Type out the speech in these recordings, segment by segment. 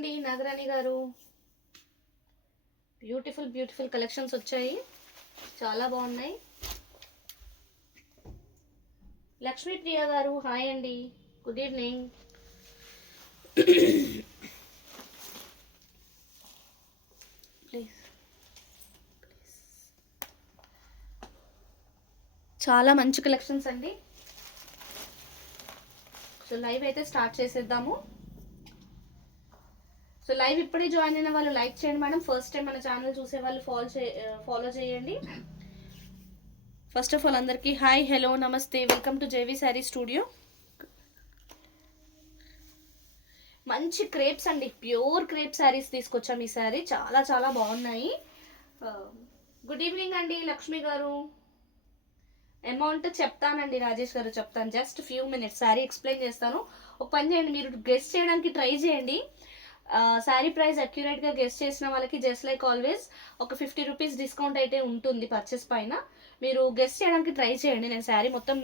అండి నాగరాణి గారు. Beautiful collections వచ్చాయి, చాలా బాగున్నాయి. లక్ష్మీ ప్రియ గారు హాయ్ అండి, గుడ్ ఈవినింగ్. ప్లీజ్ చాలా మంచి కలెక్షన్స్ అండి. సో లైవ్ అయితే స్టార్ట్ చేసేద్దాము. సో లైవ్ ఇప్పుడే జాయిన్ అయిన వాళ్ళు లైక్ చేయండి మేడం. ఫస్ట్ టైం మన ఛానల్ చూసే వాళ్ళు ఫాలో చేయండి. ఫస్ట్ ఆఫ్ ఆల్ అందరికీ హాయ్, హలో, నమస్తే, welcome to JV sari studio. మంచి క్రేప్స్ అండి, ప్యూర్ క్రేప్ శారీస్ తీసుకొచ్చాం. ఈ శారీ చాలా చాలా బాగున్నాయి. గుడ్ ఈవినింగ్ అండి లక్ష్మి గారు. అమౌంట్ చెప్తానండి రాజేష్ గారు, చెప్తాను. Just few minutes sari explain చేస్తాను. ఒక పని చేయండి, మీరు గెస్ట్ చేయడానికి ట్రై చేయండి. శారీ ప్రైస్ అక్యురేట్గా గెస్ట్ చేసిన వాళ్ళకి జస్ట్ లైక్ ఆల్వేస్ ఒక 50 రూపీస్ డిస్కౌంట్ అయితే ఉంటుంది పర్చేస్ పైన. మీరు గెస్ట్ చేయడానికి ట్రై చేయండి, నేను శారీ మొత్తం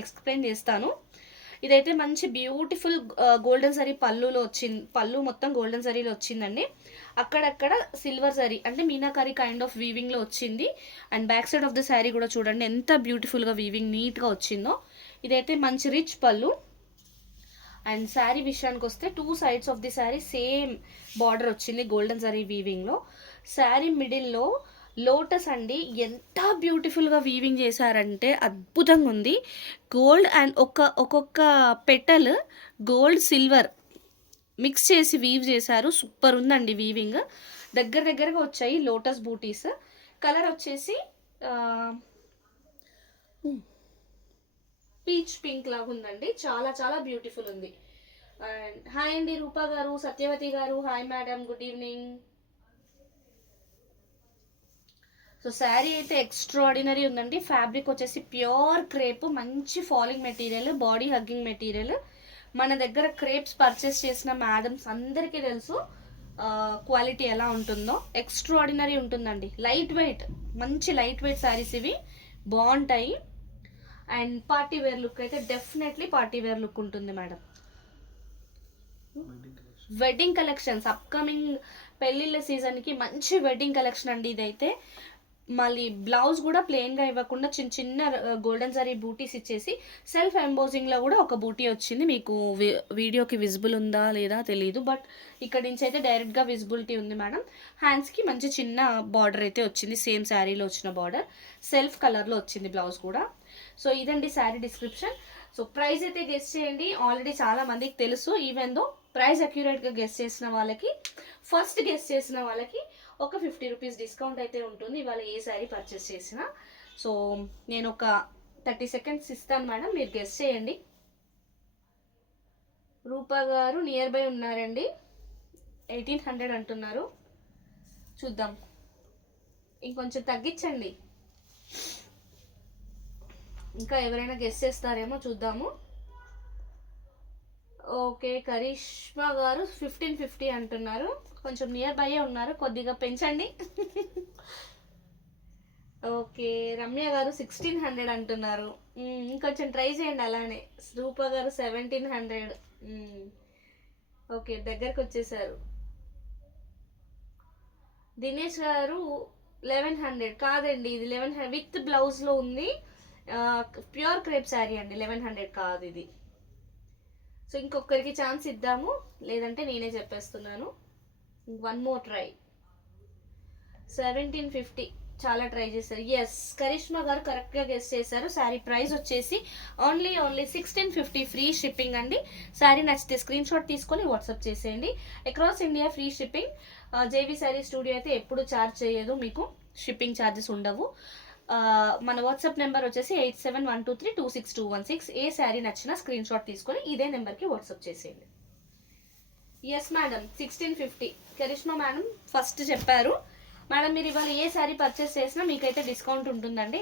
ఎక్స్ప్లెయిన్ చేస్తాను. ఇదైతే మంచి బ్యూటిఫుల్ గోల్డెన్ జరీ పళ్ళులో వచ్చింది. పళ్ళు మొత్తం గోల్డెన్ జరీలో వచ్చిందండి. అక్కడక్కడ సిల్వర్ జరీ అంటే మీనాకారి కైండ్ ఆఫ్ వీవింగ్లో వచ్చింది. And back side of the sari కూడా చూడండి ఎంత బ్యూటిఫుల్గా వీవింగ్ నీట్గా వచ్చిందో. ఇదైతే మంచి రిచ్ పళ్ళు. అండ్ శారీ విషయానికి వస్తే 2 sides of the sari same border వచ్చింది గోల్డెన్ జరీ వీవింగ్లో. శారీ మిడిల్లో లోటస్ అండి, ఎంత బ్యూటిఫుల్గా వీవింగ్ చేశారంటే అద్భుతంగా ఉంది. గోల్డ్ అండ్ ఒక్కొక్క పెటల్ గోల్డ్ సిల్వర్ మిక్స్ చేసి వీవ్ చేశారు. సూపర్ ఉందండి వీవింగ్. దగ్గరగా వచ్చాయి లోటస్ బూటీస్. కలర్ వచ్చేసి పీచ్ పింక్ లాగా ఉందండి, చాలా చాలా బ్యూటిఫుల్ ఉంది. అండ్ హాయ్ అండి రూపా గారు, సత్యవతి గారు hi madam, good evening. So sari అయితే ఎక్స్ట్రాడినరీ ఉందండి. ఫ్యాబ్రిక్ వచ్చేసి ప్యూర్ క్రేప్, మంచి falling material, body hugging material. మన దగ్గర క్రేప్స్ పర్చేస్ చేసిన మేడమ్స్ అందరికీ తెలుసు క్వాలిటీ ఎలా ఉంటుందో. ఎక్స్ట్రాడినరీ ఉంటుందండి. లైట్ వెయిట్, మంచి లైట్ వెయిట్ శారీస్ ఇవి, బాగుంటాయి. అండ్ పార్టీ వేర్ లుక్ అయితే డెఫినెట్లీ పార్టీ వేర్ లుక్ ఉంటుంది మేడం. వెడ్డింగ్ కలెక్షన్స్ అప్కమింగ్ పెళ్ళిళ్ళ సీజన్కి మంచి వెడ్డింగ్ కలెక్షన్ అండి ఇదైతే. మళ్ళీ బ్లౌజ్ కూడా ప్లెయిన్గా ఇవ్వకుండా చిన్న చిన్న గోల్డెన్ జరీ బూటీస్ ఇచ్చేసి సెల్ఫ్ ఎంబోజింగ్లో కూడా ఒక బూటీ వచ్చింది. మీకు వీడియోకి విజిబుల్ ఉందా లేదా తెలియదు, బట్ ఇక్కడ నుంచి అయితే డైరెక్ట్గా విజిబిలిటీ ఉంది మేడం. హ్యాండ్స్కి మంచి చిన్న బార్డర్ అయితే వచ్చింది, సేమ్ శారీలో వచ్చిన బార్డర్, సెల్ఫ్ కలర్లో వచ్చింది బ్లౌజ్ కూడా. సో ఇదండి శారీ డిస్క్రిప్షన్. సో ప్రైస్ అయితే గెస్ చేయండి, ఆల్రెడీ చాలా మందికి తెలుసు. ఈవెన్ దో ప్రైస్ అక్యురేట్గా గెస్ చేసిన వాళ్ళకి, ఫస్ట్ గెస్ చేసిన వాళ్ళకి ఒక 50 రూపీస్ డిస్కౌంట్ అయితే ఉంటుంది ఇవాళ ఏ శారీ పర్చేస్ చేసినా. సో నేను ఒక 30 సెకండ్స్ ఇస్తాను మేడం, మీరు గెస్ చేయండి. రూపా గారు నియర్ బై ఉన్నారండి, 1800 అంటున్నారు. చూద్దాం, ఇంకొంచెం తగ్గించండి, ఇంకా ఎవరైనా గెస్ చేస్తారేమో చూద్దాము. ఓకే, కరిష్మా గారు 1550 అంటున్నారు, కొంచెం నియర్ బై ఉన్నారు, కొద్దిగా పెంచండి. ఓకే, రమ్య గారు 1600 అంటున్నారు, ఇంకొంచెం ట్రై చేయండి అలానే. రూప గారు 1700. ఓకే, దగ్గరకు వచ్చేసారు. దినేష్ గారు 1100 కాదండి, ఇది 1100 విత్ బ్లౌజ్లో ఉంది. ప్యూర్ క్రేప్ శారీ అండి, 1100 కాదు ఇది. సో ఇంకొకరికి ఛాన్స్ ఇద్దాము, లేదంటే నేనే చెప్పేస్తున్నాను. One more try. 1750 చాలా ట్రై చేశారు. ఎస్, కరిష్మా గారు కరెక్ట్గా గెస్ చేశారు. శారీ ప్రైస్ వచ్చేసి ఓన్లీ 1650 ఫ్రీ షిప్పింగ్ అండి. శారీ నచ్చితే స్క్రీన్ షాట్ తీసుకొని వాట్సాప్ చేసేయండి. Across India free shipping. JV sari studio అయితే ఎప్పుడు ఛార్జ్ చేయదు, మీకు షిప్పింగ్ ఛార్జెస్ ఉండవు. మన వాట్సాప్ నెంబర్ వచ్చేసి 8712326216. ఏ శారీ నచ్చినా స్క్రీన్ షాట్ తీసుకొని ఇదే నెంబర్కి వాట్సాప్ చేసేయండి. Yes madam, 1650 Karishma madam first చెప్పారు. మేడం మీరు ఇవాళ ఏ శారీ పర్చేస్ చేసినా మీకైతే డిస్కౌంట్ ఉంటుందండి.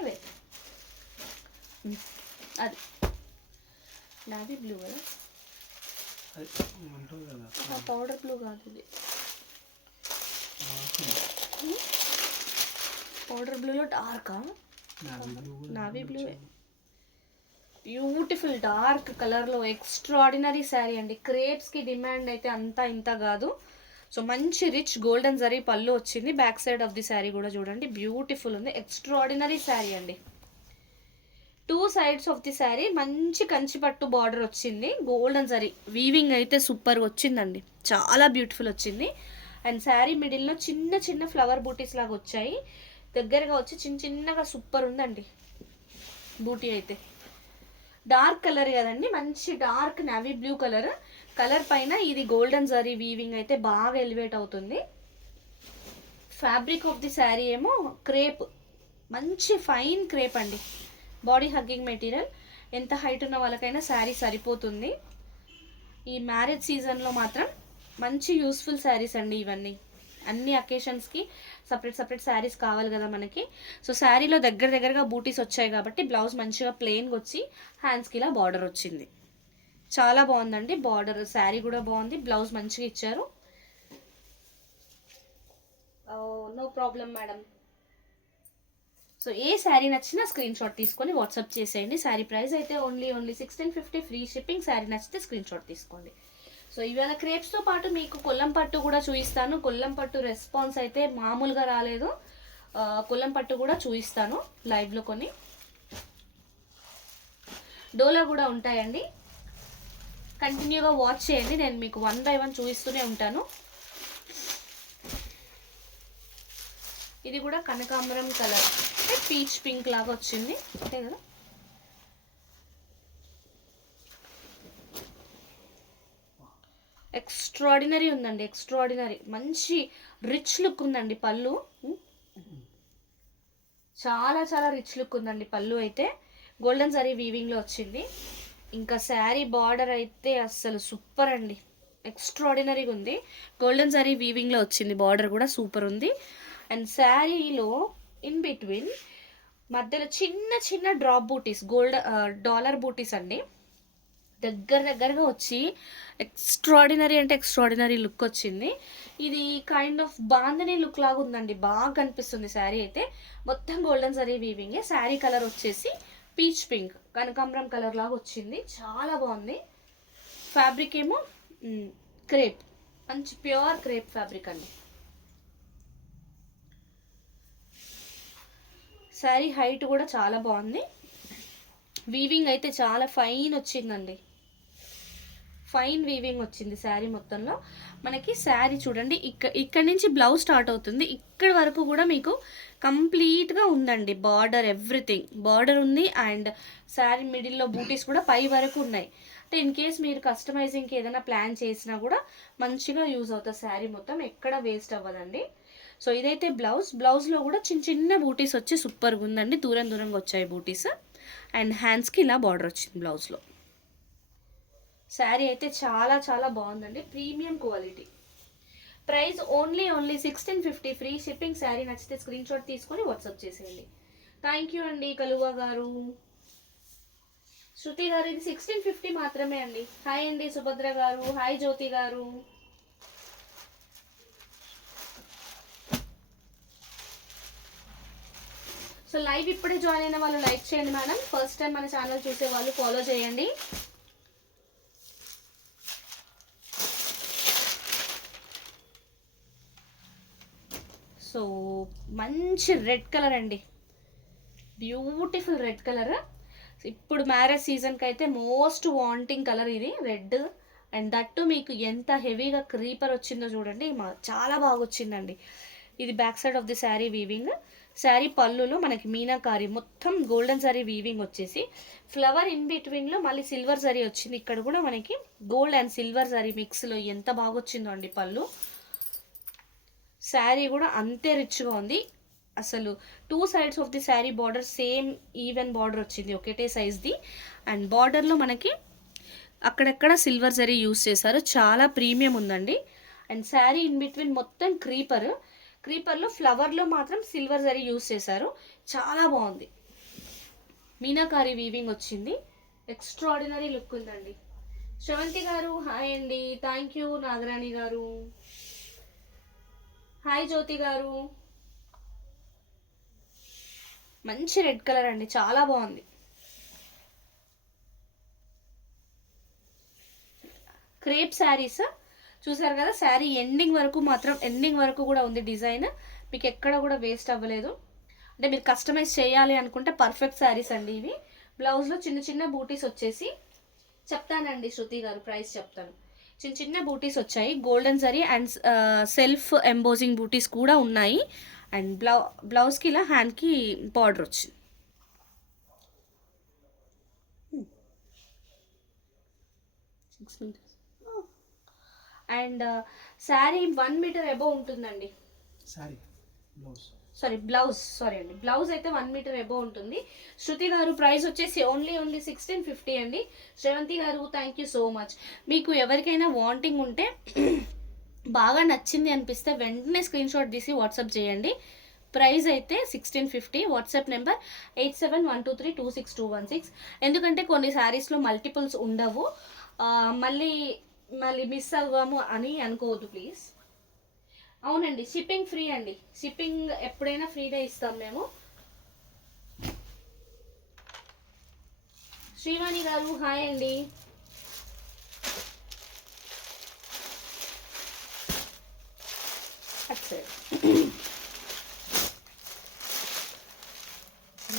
అది నావీ బ్లూ కదా, పౌడర్ బ్లూ కాదు ఇది, పౌడర్ బ్లూలో డార్కా, నావీ బ్లూ, బ్యూటిఫుల్ డార్క్ కలర్లో ఎక్స్ట్రాడినరీ శారీ అండి. క్రేప్స్కి డిమాండ్ అయితే అంతా ఇంత కాదు, సో మంచి రిచ్ గోల్డెన్ జరీ పళ్ళు వచ్చింది. Back side of the sari కూడా చూడండి, బ్యూటిఫుల్ ఉంది. ఎక్స్ట్రాడినరీ శారీ అండి. 2 సైడ్స్ ఆఫ్ ది శారీ మంచి కంచిపట్టు బార్డర్ వచ్చింది. గోల్డెన్ జరీ వీవింగ్ అయితే సూపర్ వచ్చిందండి, చాలా బ్యూటిఫుల్ వచ్చింది. అండ్ శారీ మిడిల్లో చిన్న చిన్న ఫ్లవర్ బూటీస్ లాగా వచ్చాయి. దగ్గరగా వచ్చి చిన్న చిన్నగా సూపర్ ఉందండి బూటీ అయితే. డార్క్ కలర్ కదండి, మంచి dark navy blue colour. Colour పైన ఇది గోల్డెన్ జరీ వీవింగ్ అయితే బాగా ఎలివేట్ అవుతుంది. ఫ్యాబ్రిక్ ఆఫ్ ది శారీ ఏమో క్రేప్, మంచి ఫైన్ క్రేప్ అండి. Body hugging material. ఎంత హైట్ ఉన్న వాళ్ళకైనా శారీ సరిపోతుంది. ఈ మ్యారేజ్ సీజన్లో మాత్రం మంచి యూస్ఫుల్ శారీస్ అండి ఇవన్నీ. అన్ని అకేషన్స్కి సపరేట్ శారీస్ కావాలి కదా మనకి. సో శారీలో దగ్గరగా బూటీస్ వచ్చాయి కాబట్టి బ్లౌజ్ మంచిగా ప్లెయిన్గా వచ్చి హ్యాండ్స్కి ఇలా బార్డర్ వచ్చింది. చాలా బాగుందండి బార్డర్. శారీ కూడా బాగుంది, బ్లౌజ్ మంచిగా ఇచ్చారు. No problem madam. సో ఏ శారీ నచ్చినా స్క్రీన్ షాట్ తీసుకొని వాట్సాప్ చేసేయండి. శారీ ప్రైస్ అయితే ఓన్లీ 1650, ఫ్రీ షిప్పింగ్. శారీ నచ్చితే స్క్రీన్ షాట్ తీసుకోండి. సో ఇవాళ క్రేప్స్తో పాటు మీకు కొల్లం పట్టు కూడా చూపిస్తాను. కొల్లం పట్టు రెస్పాన్స్ అయితే మామూలుగా రాలేదు. కొల్లం పట్టు కూడా చూపిస్తాను లైవ్లో. కొన్ని డోలా కూడా ఉంటాయండి, కంటిన్యూగా వాచ్ చేయండి. నేను మీకు 1 బై 1 చూపిస్తూనే ఉంటాను. ఇది కూడా కనకాంబరం కలర్ అంటే పీచ్ పింక్ లాగా వచ్చింది అంతే కదా. ఎక్స్ట్రాడినరీ ఉందండి, ఎక్స్ట్రాడినరీ. మంచి రిచ్ లుక్ ఉందండి పళ్ళు. చాలా చాలా రిచ్ లుక్ ఉందండి పళ్ళు అయితే. గోల్డెన్ జరీ వీవింగ్లో వచ్చింది. ఇంకా శారీ బార్డర్ అయితే అస్సలు సూపర్ అండి, ఎక్స్ట్రాడినరీగా ఉంది. గోల్డెన్ జరీ వీవింగ్లో వచ్చింది, బార్డర్ కూడా సూపర్ ఉంది. అండ్ శారీలో ఇన్ బిట్వీన్ మధ్యలో చిన్న చిన్న డ్రాప్ బూటీస్, డాలర్ బూటీస్ అండి. దగ్గరగా వచ్చి ఎక్స్ట్రాడినరీ అంటే ఎక్స్ట్రాడినరీ లుక్ వచ్చింది. ఇది కైండ్ ఆఫ్ బాందని లుక్ లాగా ఉందండి, బాగా కనిపిస్తుంది శారీ అయితే. మొత్తం golden zari weaving. Sari colour వచ్చేసి పీచ్ పింక్, కనకాంబరం కలర్ లాగా వచ్చింది, చాలా బాగుంది. ఫ్యాబ్రిక్ ఏమో క్రేప్, మంచి ప్యూర్ క్రేప్ ఫ్యాబ్రిక్ అండి. శారీ హైట్ కూడా చాలా బాగుంది. వీవింగ్ అయితే చాలా ఫైన్ వచ్చిందండి, ఫైన్ వీవింగ్ వచ్చింది శారీ మొత్తంలో. మనకి శారీ చూడండి, ఇక్కడ నుంచి బ్లౌజ్ స్టార్ట్ అవుతుంది, ఇక్కడ వరకు కూడా మీకు కంప్లీట్గా ఉందండి బార్డర్. ఎవ్రీథింగ్ బార్డర్ ఉంది. అండ్ శారీ మిడిల్లో బూటీస్ కూడా పై వరకు ఉన్నాయి. అంటే ఇన్ కేస్ మీరు కస్టమైజింగ్కి ఏదైనా ప్లాన్ చేసినా కూడా మంచిగా యూజ్ అవుతుంది శారీ మొత్తం, ఎక్కడ వేస్ట్ అవ్వదండి. సో ఇదైతే బ్లౌజ్లో కూడా చిన్న చిన్న బూటీస్ వచ్చి సూపర్గా ఉందండి, దూరంగా వచ్చాయి బూటీస్. అండ్ హ్యాండ్స్కి ఇలా బార్డర్ వచ్చింది బ్లౌజ్లో. శారీ అయితే చాలా చాలా బాగుందండి, premium quality. Price only 1650, free shipping. Sari నచ్చితే స్క్రీన్ షాట్ తీసుకొని వాట్సాప్ చేసేయండి. థ్యాంక్ యూ అండి కలువ గారు. శృతి గారు ఇది 1650 మాత్రమే అండి. హాయ్ అండి సుభద్ర గారు, హాయ్ జ్యోతి గారు. సో లైవ్ ఇప్పుడే జాయిన్ అయిన వాళ్ళు లైక్ చేయండి మేడం. ఫస్ట్ టైం మన ఛానల్ చూసే వాళ్ళు ఫాలో చేయండి. సో మంచి రెడ్ కలర్ అండి, బ్యూటిఫుల్ రెడ్ కలర్. ఇప్పుడు మ్యారేజ్ సీజన్కి అయితే మోస్ట్ వాంటింగ్ కలర్ ఇది రెడ్. అండ్ దట్టు మీకు ఎంత హెవీగా క్రీపర్ వచ్చిందో చూడండి, చాలా బాగా వచ్చిందండి. ఇది back side of the sari weaving. Sari పళ్ళులో మనకి మీనాకారి మొత్తం గోల్డెన్ జరీ వీవింగ్ వచ్చేసి ఫ్లవర్ ఇన్ బిట్వీన్లో మళ్ళీ సిల్వర్ జరీ వచ్చింది. ఇక్కడ కూడా మనకి గోల్డ్ అండ్ సిల్వర్ జరీ మిక్స్లో ఎంత బాగా వచ్చిందో అండి పళ్ళు. శారీ కూడా అంతే రిచ్గా ఉంది అసలు. 2 sides of the sari border same even border వచ్చింది, ఒకటే సైజ్ది. అండ్ బార్డర్లో మనకి అక్కడక్కడ సిల్వర్ జరీ యూస్ చేశారు, చాలా ప్రీమియం ఉందండి. అండ్ శారీ ఇన్ బిట్వీన్ మొత్తం క్రీపర్లో ఫ్లవర్లో మాత్రం సిల్వర్ జరీ యూస్ చేశారు, చాలా బాగుంది. మీనాకారి వీవింగ్ వచ్చింది, ఎక్స్ట్రాడినరీ లుక్ ఉందండి. శ్రవంతి గారు హాయ్ అండి, థ్యాంక్ యూ. నాగరాణి గారు హాయ్. జ్యోతి గారు మంచి రెడ్ కలర్ అండి, చాలా బాగుంది. క్రేప్ శారీస్ చూసారు కదా, శారీ ఎండింగ్ వరకు మాత్రం ఎండింగ్ వరకు కూడా ఉంది డిజైన్. మీకు ఎక్కడ కూడా వేస్ట్ అవ్వలేదు. అంటే మీరు కస్టమైజ్ చేయాలి అనుకుంటే పర్ఫెక్ట్ శారీస్ అండి ఇవి. బ్లౌజ్లో చిన్న చిన్న బూటీస్ వచ్చేసి చెప్తానండి శృతి గారు, ప్రైస్ చెప్తాను. చిన్న చిన్న బూటీస్ వచ్చాయి, golden zari and self embossing buttis కూడా ఉన్నాయి. అండ్ బ్లౌజ్కి ఇలా హ్యాండ్కి బార్డర్ వచ్చింది. అండ్ శారీ 1 మీటర్ అబోవ్ ఉంటుందండి. బ్లౌజ్ అయితే 1 మీటర్ అబోవ్ ఉంటుంది. శృతి గారు ప్రైస్ వచ్చేసి ఓన్లీ 1650 అండి. శ్రవంతి గారు థ్యాంక్ యూ సో మచ్. మీకు ఎవరికైనా వాంటింగ్ ఉంటే బాగా నచ్చింది అనిపిస్తే వెంటనే స్క్రీన్ షాట్ తీసి వాట్సాప్ చేయండి. ప్రైస్ అయితే 1650. WhatsApp number 8712326216. ఎందుకంటే కొన్ని శారీస్లో మల్టిపుల్స్ ఉండవు, మళ్ళీ మిస్ అవ్వము అని అనుకోవద్దు ప్లీజ్. అవునండి, షిప్పింగ్ ఫ్రీ అండి. షిప్పింగ్ ఎప్పుడైనా ఫ్రీగా ఇస్తాం మేము. శ్రీవాణి గారు హాయ్ అండి.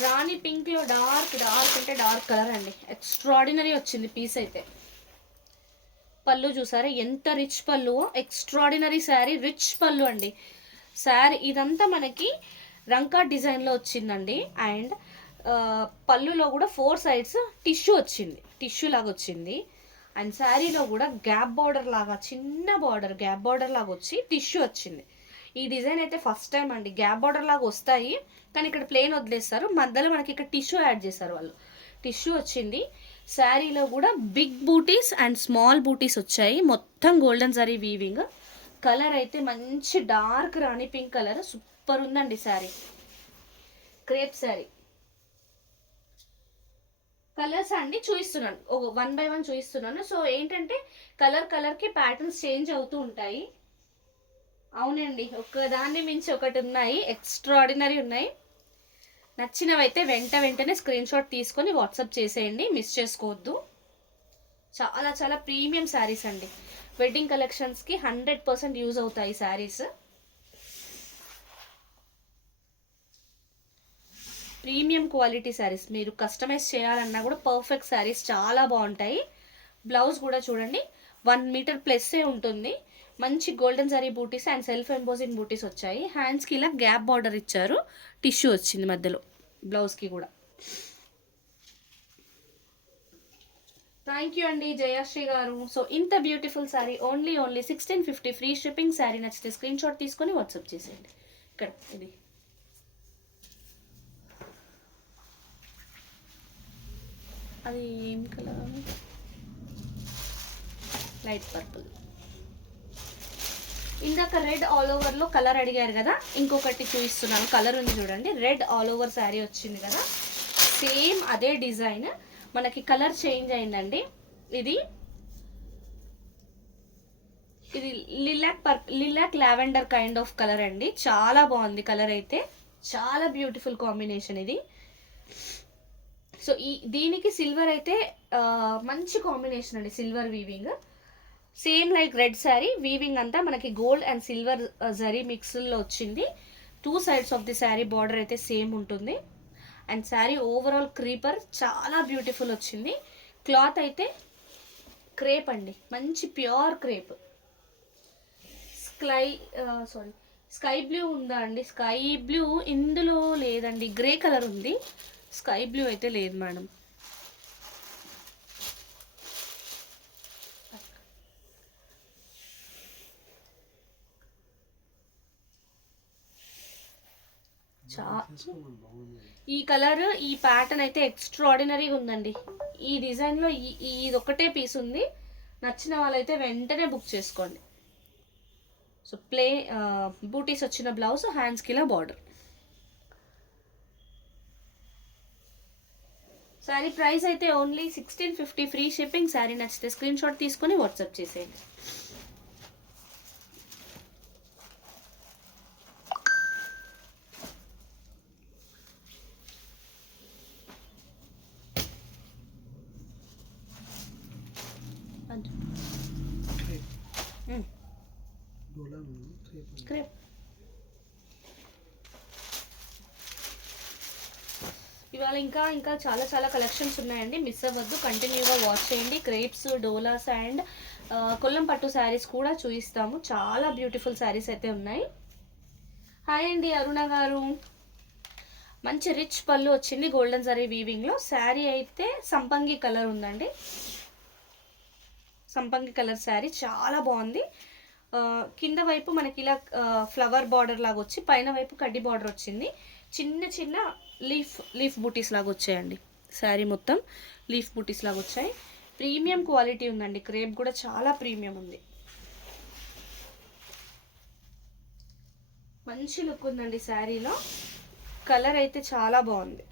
రాణి పింక్ లో డార్క్ అంటే డార్క్ కలర్ అండి. ఎక్స్ట్రాడినరీ వచ్చింది పీస్ అయితే. పళ్ళు చూసారా ఎంత రిచ్ పళ్ళు, ఎక్స్ట్రాడినరీ శారీ, రిచ్ పళ్ళు అండి. శారీ ఇదంతా మనకి రంకా డిజైన్లో వచ్చిందండి. అండ్ పళ్ళులో కూడా 4 సైడ్స్ టిష్యూ వచ్చింది, టిష్యూ లాగా వచ్చింది. అండ్ శారీలో కూడా గ్యాప్ బార్డర్ లాగా, చిన్న బార్డర్ గ్యాప్ బార్డర్ లాగా వచ్చి టిష్యూ వచ్చింది. ఈ డిజైన్ అయితే ఫస్ట్ టైం అండి. గ్యాప్ బార్డర్ లాగా వస్తాయి కానీ ఇక్కడ ప్లెయిన్ వదిలేస్తారు, మధ్యలో మనకి ఇక్కడ టిష్యూ యాడ్ చేస్తారు వాళ్ళు. టిష్యూ వచ్చింది. శారీలో కూడా బిగ్ బూటీస్ అండ్ స్మాల్ బూటీస్ వచ్చాయి. మొత్తం గోల్డెన్ జరీ వీవింగ్. కలర్ అయితే మంచి డార్క్ రాణి పింక్ కలర్, సూపర్ ఉందండి శారీ. క్రేప్ శారీ. కలర్స్ అండి చూపిస్తున్నాను, 1 by 1 చూపిస్తున్నాను. సో ఏంటంటే కలర్కి ప్యాటర్న్స్ చేంజ్ అవుతూ ఉంటాయి. అవునండి, ఒకదాన్ని మించి ఒకటి ఉన్నాయి, ఎక్స్ట్రాడినరీ ఉన్నాయి. నచ్చినవైతే వెంటనే స్క్రీన్ షాట్ తీసుకొని వాట్సాప్ చేసేయండి, మిస్ చేసుకోవద్దు. చాలా చాలా ప్రీమియం శారీస్ అండి. వెడ్డింగ్ కలెక్షన్స్కి 100% యూజ్ అవుతాయి శారీస్. ప్రీమియం క్వాలిటీ శారీస్, మీరు కస్టమైజ్ చేయాలన్నా కూడా పర్ఫెక్ట్ శారీస్, చాలా బాగుంటాయి. బ్లౌజ్ కూడా చూడండి 1 మీటర్ ప్లస్సే ఉంటుంది. మంచి golden zari buttis and self embossing buttis వచ్చాయి. హ్యాండ్స్కి ఇలా గ్యాప్ బార్డర్ ఇచ్చారు, టిష్యూ వచ్చింది మధ్యలో బ్లౌజ్కి కూడా. థ్యాంక్ యూ అండి జయశ్రీ గారు. సో ఇంత beautiful sari only 1650 free shipping. Sari నచ్చితే స్క్రీన్ షాట్ తీసుకొని వాట్సాప్ చేసేయండి. ఇక్కడ ఇది అది ఏం కలర్, లైట్ పర్పుల్. ఇందాక రెడ్ ఆల్ ఓవర్లో కలర్ అడిగారు కదా, ఇంకొకటి చూపిస్తున్నాను. కలర్ ఉంది చూడండి, రెడ్ ఆల్ ఓవర్ శారీ వచ్చింది కదా, సేమ్ అదే డిజైన్, మనకి కలర్ చేంజ్ అయిందండి. ఇది lilac lavender kind of colour అండి. చాలా బాగుంది కలర్ అయితే, చాలా బ్యూటిఫుల్ కాంబినేషన్ ఇది. సో దీనికి సిల్వర్ అయితే మంచి కాంబినేషన్ అండి, silver weaving. Same like red sari weaving అంతా మనకి గోల్డ్ అండ్ సిల్వర్ జరీ మిక్స్లో వచ్చింది. 2 sides of the sari border అయితే సేమ్ ఉంటుంది. అండ్ శారీ ఓవరాల్ క్రీపర్ చాలా బ్యూటిఫుల్ వచ్చింది. క్లాత్ అయితే క్రేప్ అండి, మంచి ప్యూర్ క్రేప్. స్కై బ్లూ ఉందా అండి? స్కై బ్లూ ఇందులో లేదండి, గ్రే కలర్ ఉంది, స్కై బ్లూ అయితే లేదు మేడం. ఈ కలర్, ఈ ప్యాటర్న్ అయితే ఎక్స్ట్రాడినరీగా ఉందండి. ఈ డిజైన్లో ఇది ఒకటే పీస్ ఉంది. నచ్చిన వాళ్ళైతే వెంటనే బుక్ చేసుకోండి. సో బూటీస్ వచ్చిన బ్లౌజ్, హ్యాండ్స్కి ఇలా బార్డర్. శారీ ప్రైస్ అయితే ఓన్లీ 1650 ఫ్రీ షిప్పింగ్. శారీ నచ్చితే స్క్రీన్ షాట్ తీసుకొని వాట్సాప్ చేసేయండి. క్రేప్. ఇవాళ ఇంకా ఇంకా చాలా చాలా కలెక్షన్స్ ఉన్నాయండి, మిస్ అవ్వద్దు, కంటిన్యూగా వాచ్ చేయండి. క్రేప్స్, డోలాస్ అండ్ కొల్లం పట్టు శారీస్ కూడా చూపిస్తాము. చాలా బ్యూటిఫుల్ శారీస్ అయితే ఉన్నాయి. హాయ్ అండి అరుణ గారు. మంచి రిచ్ పళ్ళు వచ్చింది గోల్డెన్ జరీ వీవింగ్లో. శారీ అయితే సంపంగి కలర్ ఉందండి, సంపంగి కలర్ శారీ చాలా బాగుంది. కింద వైపు మనకి ఇలా ఫ్లవర్ బార్డర్ లాగా వచ్చి పైన వైపు కడ్డీ బార్డర్ వచ్చింది. చిన్న చిన్న లీఫ్ బూటీస్ లాగా వచ్చాయండి. శారీ మొత్తం లీఫ్ బూటీస్ లాగా వచ్చాయి. ప్రీమియం క్వాలిటీ ఉందండి, క్రేప్ కూడా చాలా ప్రీమియం ఉంది. మంచి లుక్ ఉందండి శారీలో. కలర్ అయితే చాలా బాగుంది.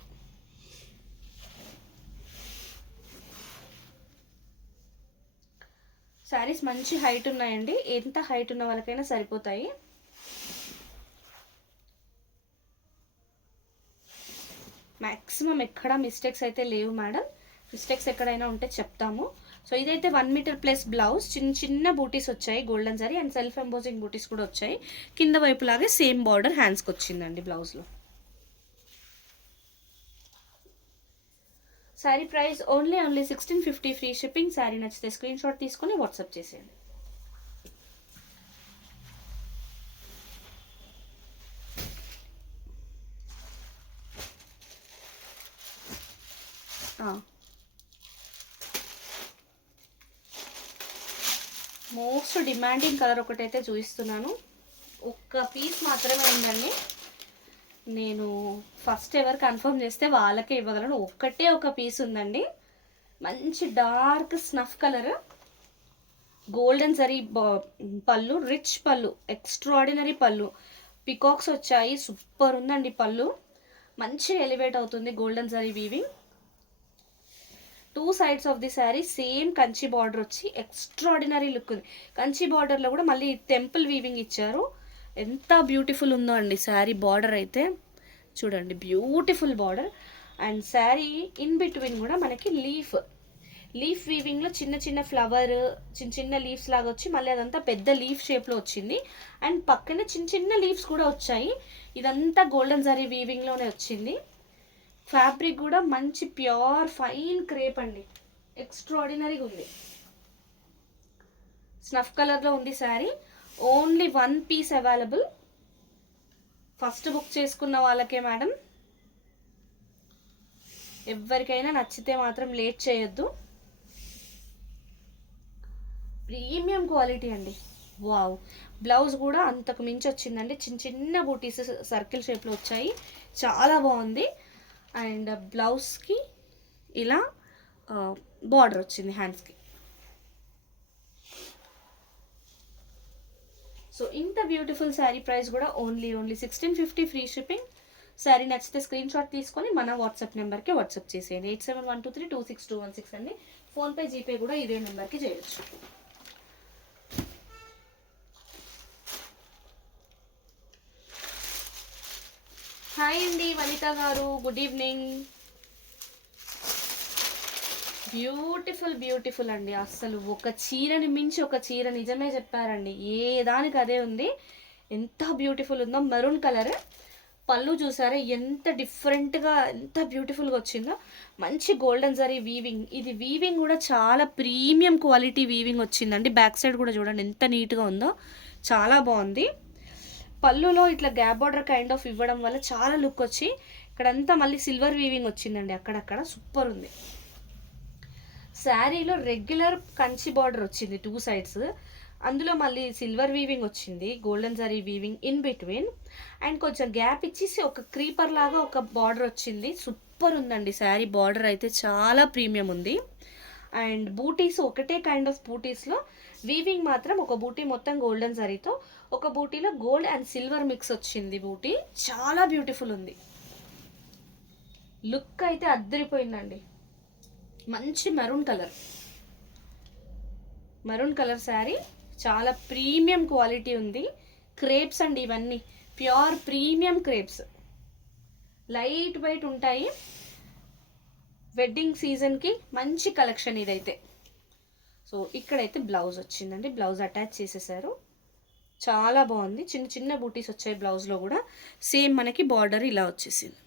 శారీస్ మంచి హైట్ ఉన్నాయండి, ఎంత హైట్ ఉన్న వాళ్ళకైనా సరిపోతాయి. మ్యాక్సిమం ఎక్కడ మిస్టేక్స్ అయితే లేవు మేడం, మిస్టేక్స్ ఎక్కడైనా ఉంటే చెప్తాము. సో ఇదైతే 1 మీటర్ ప్లస్ బ్లౌజ్, చిన్న చిన్న బూటీస్ వచ్చాయి golden zari and self embossing buttis కూడా వచ్చాయి. కింద వైపు లాగే సేమ్ బార్డర్ హ్యాండ్స్కి వచ్చిందండి బ్లౌజ్లో. Sari price only 1650 free shipping. Sari నచ్చితే స్క్రీన్ షాట్ తీసుకొని వాట్సాప్ చేసేయండి. మోస్ట్ డిమాండింగ్ కలర్ ఒకటైతే చూపిస్తున్నాను. ఒక్క పీస్ మాత్రమే ఉందండి, నేను ఫస్ట్ ఎవరు కన్ఫర్మ్ చేస్తే వాళ్ళకే ఇవ్వగలను. ఒక్కటే ఒక పీస్ ఉందండి. మంచి dark snuff colour, golden zari పళ్ళు, రిచ్ పళ్ళు, ఎక్స్ట్రాడినరీ పళ్ళు, పికాక్స్ వచ్చాయి. సూపర్ ఉందండి పళ్ళు, మంచి ఎలివేట్ అవుతుంది golden zari weaving. 2 sides of the sari same Kanchi border వచ్చి ఎక్స్ట్రాడినరీ లుక్ ఉంది. కంచి బార్డర్లో కూడా మళ్ళీ టెంపుల్ వీవింగ్ ఇచ్చారు. ఎంత బ్యూటిఫుల్ ఉందో అండి శారీ బార్డర్ అయితే, చూడండి beautiful border. And sari in between కూడా మనకి లీఫ్ వీవింగ్లో చిన్న చిన్న ఫ్లవర్, చిన్న చిన్న లీవ్స్ లాగా వచ్చి మళ్ళీ అదంతా పెద్ద లీఫ్ షేప్లో వచ్చింది. అండ్ పక్కన చిన్న చిన్న లీవ్స్ కూడా వచ్చాయి. ఇదంతా గోల్డెన్ జరీ వీవింగ్లోనే వచ్చింది. ఫ్యాబ్రిక్ కూడా మంచి ప్యూర్ ఫైన్ క్రేప్ అండి, ఎక్స్ట్రాడినరీగా ఉంది. స్నఫ్ కలర్లో ఉంది sari. Only 1 piece available. First book చేసుకున్న వాళ్ళకే మేడం, ఎవరికైనా నచ్చితే మాత్రం లేట్ చేయొద్దు. ప్రీమియం క్వాలిటీ అండి, వావ్. బ్లౌజ్ కూడా అంతకు మించి వచ్చిందండి, చిన్న చిన్న బూటీస్ సర్కిల్ షేప్లో వచ్చాయి, చాలా బాగుంది. అండ్ బ్లౌజ్కి ఇలా బార్డర్ వచ్చింది హ్యాండ్స్కి. సో ఇంత బ్యూటిఫుల్ శారీ ప్రైస్ కూడా ఓన్లీ 1650 ఫ్రీ షిప్పింగ్. శారీ నచ్చితే స్క్రీన్ షాట్ తీసుకొని మన వాట్సాప్ నెంబర్కి వాట్సాప్ చేసేయండి. 8712326216 అండి. ఫోన్పే జీపే కూడా ఇదే నెంబర్కి చేయొచ్చు. హాయ్ అండి వనిత గారు, గుడ్ ఈవినింగ్. బ్యూటిఫుల్ అండి, అసలు ఒక చీరని మించి ఒక చీర, నిజమే చెప్పారండి, ఏ దానికి అదే ఉంది. ఎంత బ్యూటిఫుల్ ఉందో. మెరూన్ కలర్ పళ్ళు చూసారా ఎంత డిఫరెంట్గా, ఎంత బ్యూటిఫుల్గా వచ్చిందో. మంచి గోల్డెన్ జరీ వీవింగ్, ఇది వీవింగ్ కూడా చాలా ప్రీమియం క్వాలిటీ వీవింగ్ వచ్చిందండి. బ్యాక్ సైడ్ కూడా చూడండి ఎంత నీట్గా ఉందో, చాలా బాగుంది. పళ్ళులో ఇట్లా గ్యాప్ బార్డర్ కైండ్ ఆఫ్ ఇవ్వడం వల్ల చాలా లుక్ వచ్చి, ఇక్కడంతా మళ్ళీ సిల్వర్ వీవింగ్ వచ్చిందండి అక్కడక్కడ, సూపర్ ఉంది. శారీలో రెగ్యులర్ కంచి బార్డర్ వచ్చింది 2 సైడ్స్, అందులో మళ్ళీ సిల్వర్ వీవింగ్ వచ్చింది, golden zari weaving in between. And కొంచెం గ్యాప్ ఇచ్చేసి ఒక క్రీపర్ లాగా ఒక బార్డర్ వచ్చింది. సూపర్ ఉందండి శారీ, బార్డర్ అయితే చాలా ప్రీమియం ఉంది. అండ్ బూటీస్ ఒకటే కైండ్ ఆఫ్ బూటీస్లో వీవింగ్ మాత్రం ఒక బూటీ మొత్తం గోల్డెన్ జరీతో, ఒక బూటీలో గోల్డ్ అండ్ సిల్వర్ మిక్స్ వచ్చింది బూటీ. చాలా బ్యూటిఫుల్ ఉంది, లుక్ అయితే అద్దరిపోయిందండి. మంచి మెరూన్ కలర్ శారీ, చాలా ప్రీమియం క్వాలిటీ ఉంది. క్రేప్స్ అండి ఇవన్నీ, pure premium crepes, light weight ఉంటాయి. వెడ్డింగ్ సీజన్కి మంచి కలెక్షన్ ఇదైతే. సో ఇక్కడైతే బ్లౌజ్ వచ్చిందండి, బ్లౌజ్ అటాచ్ చేసేసారు, చాలా బాగుంది. చిన్న చిన్న బూటీస్ వచ్చాయి బ్లౌజ్లో కూడా. సేమ్ మనకి బార్డర్ ఇలా వచ్చేసింది.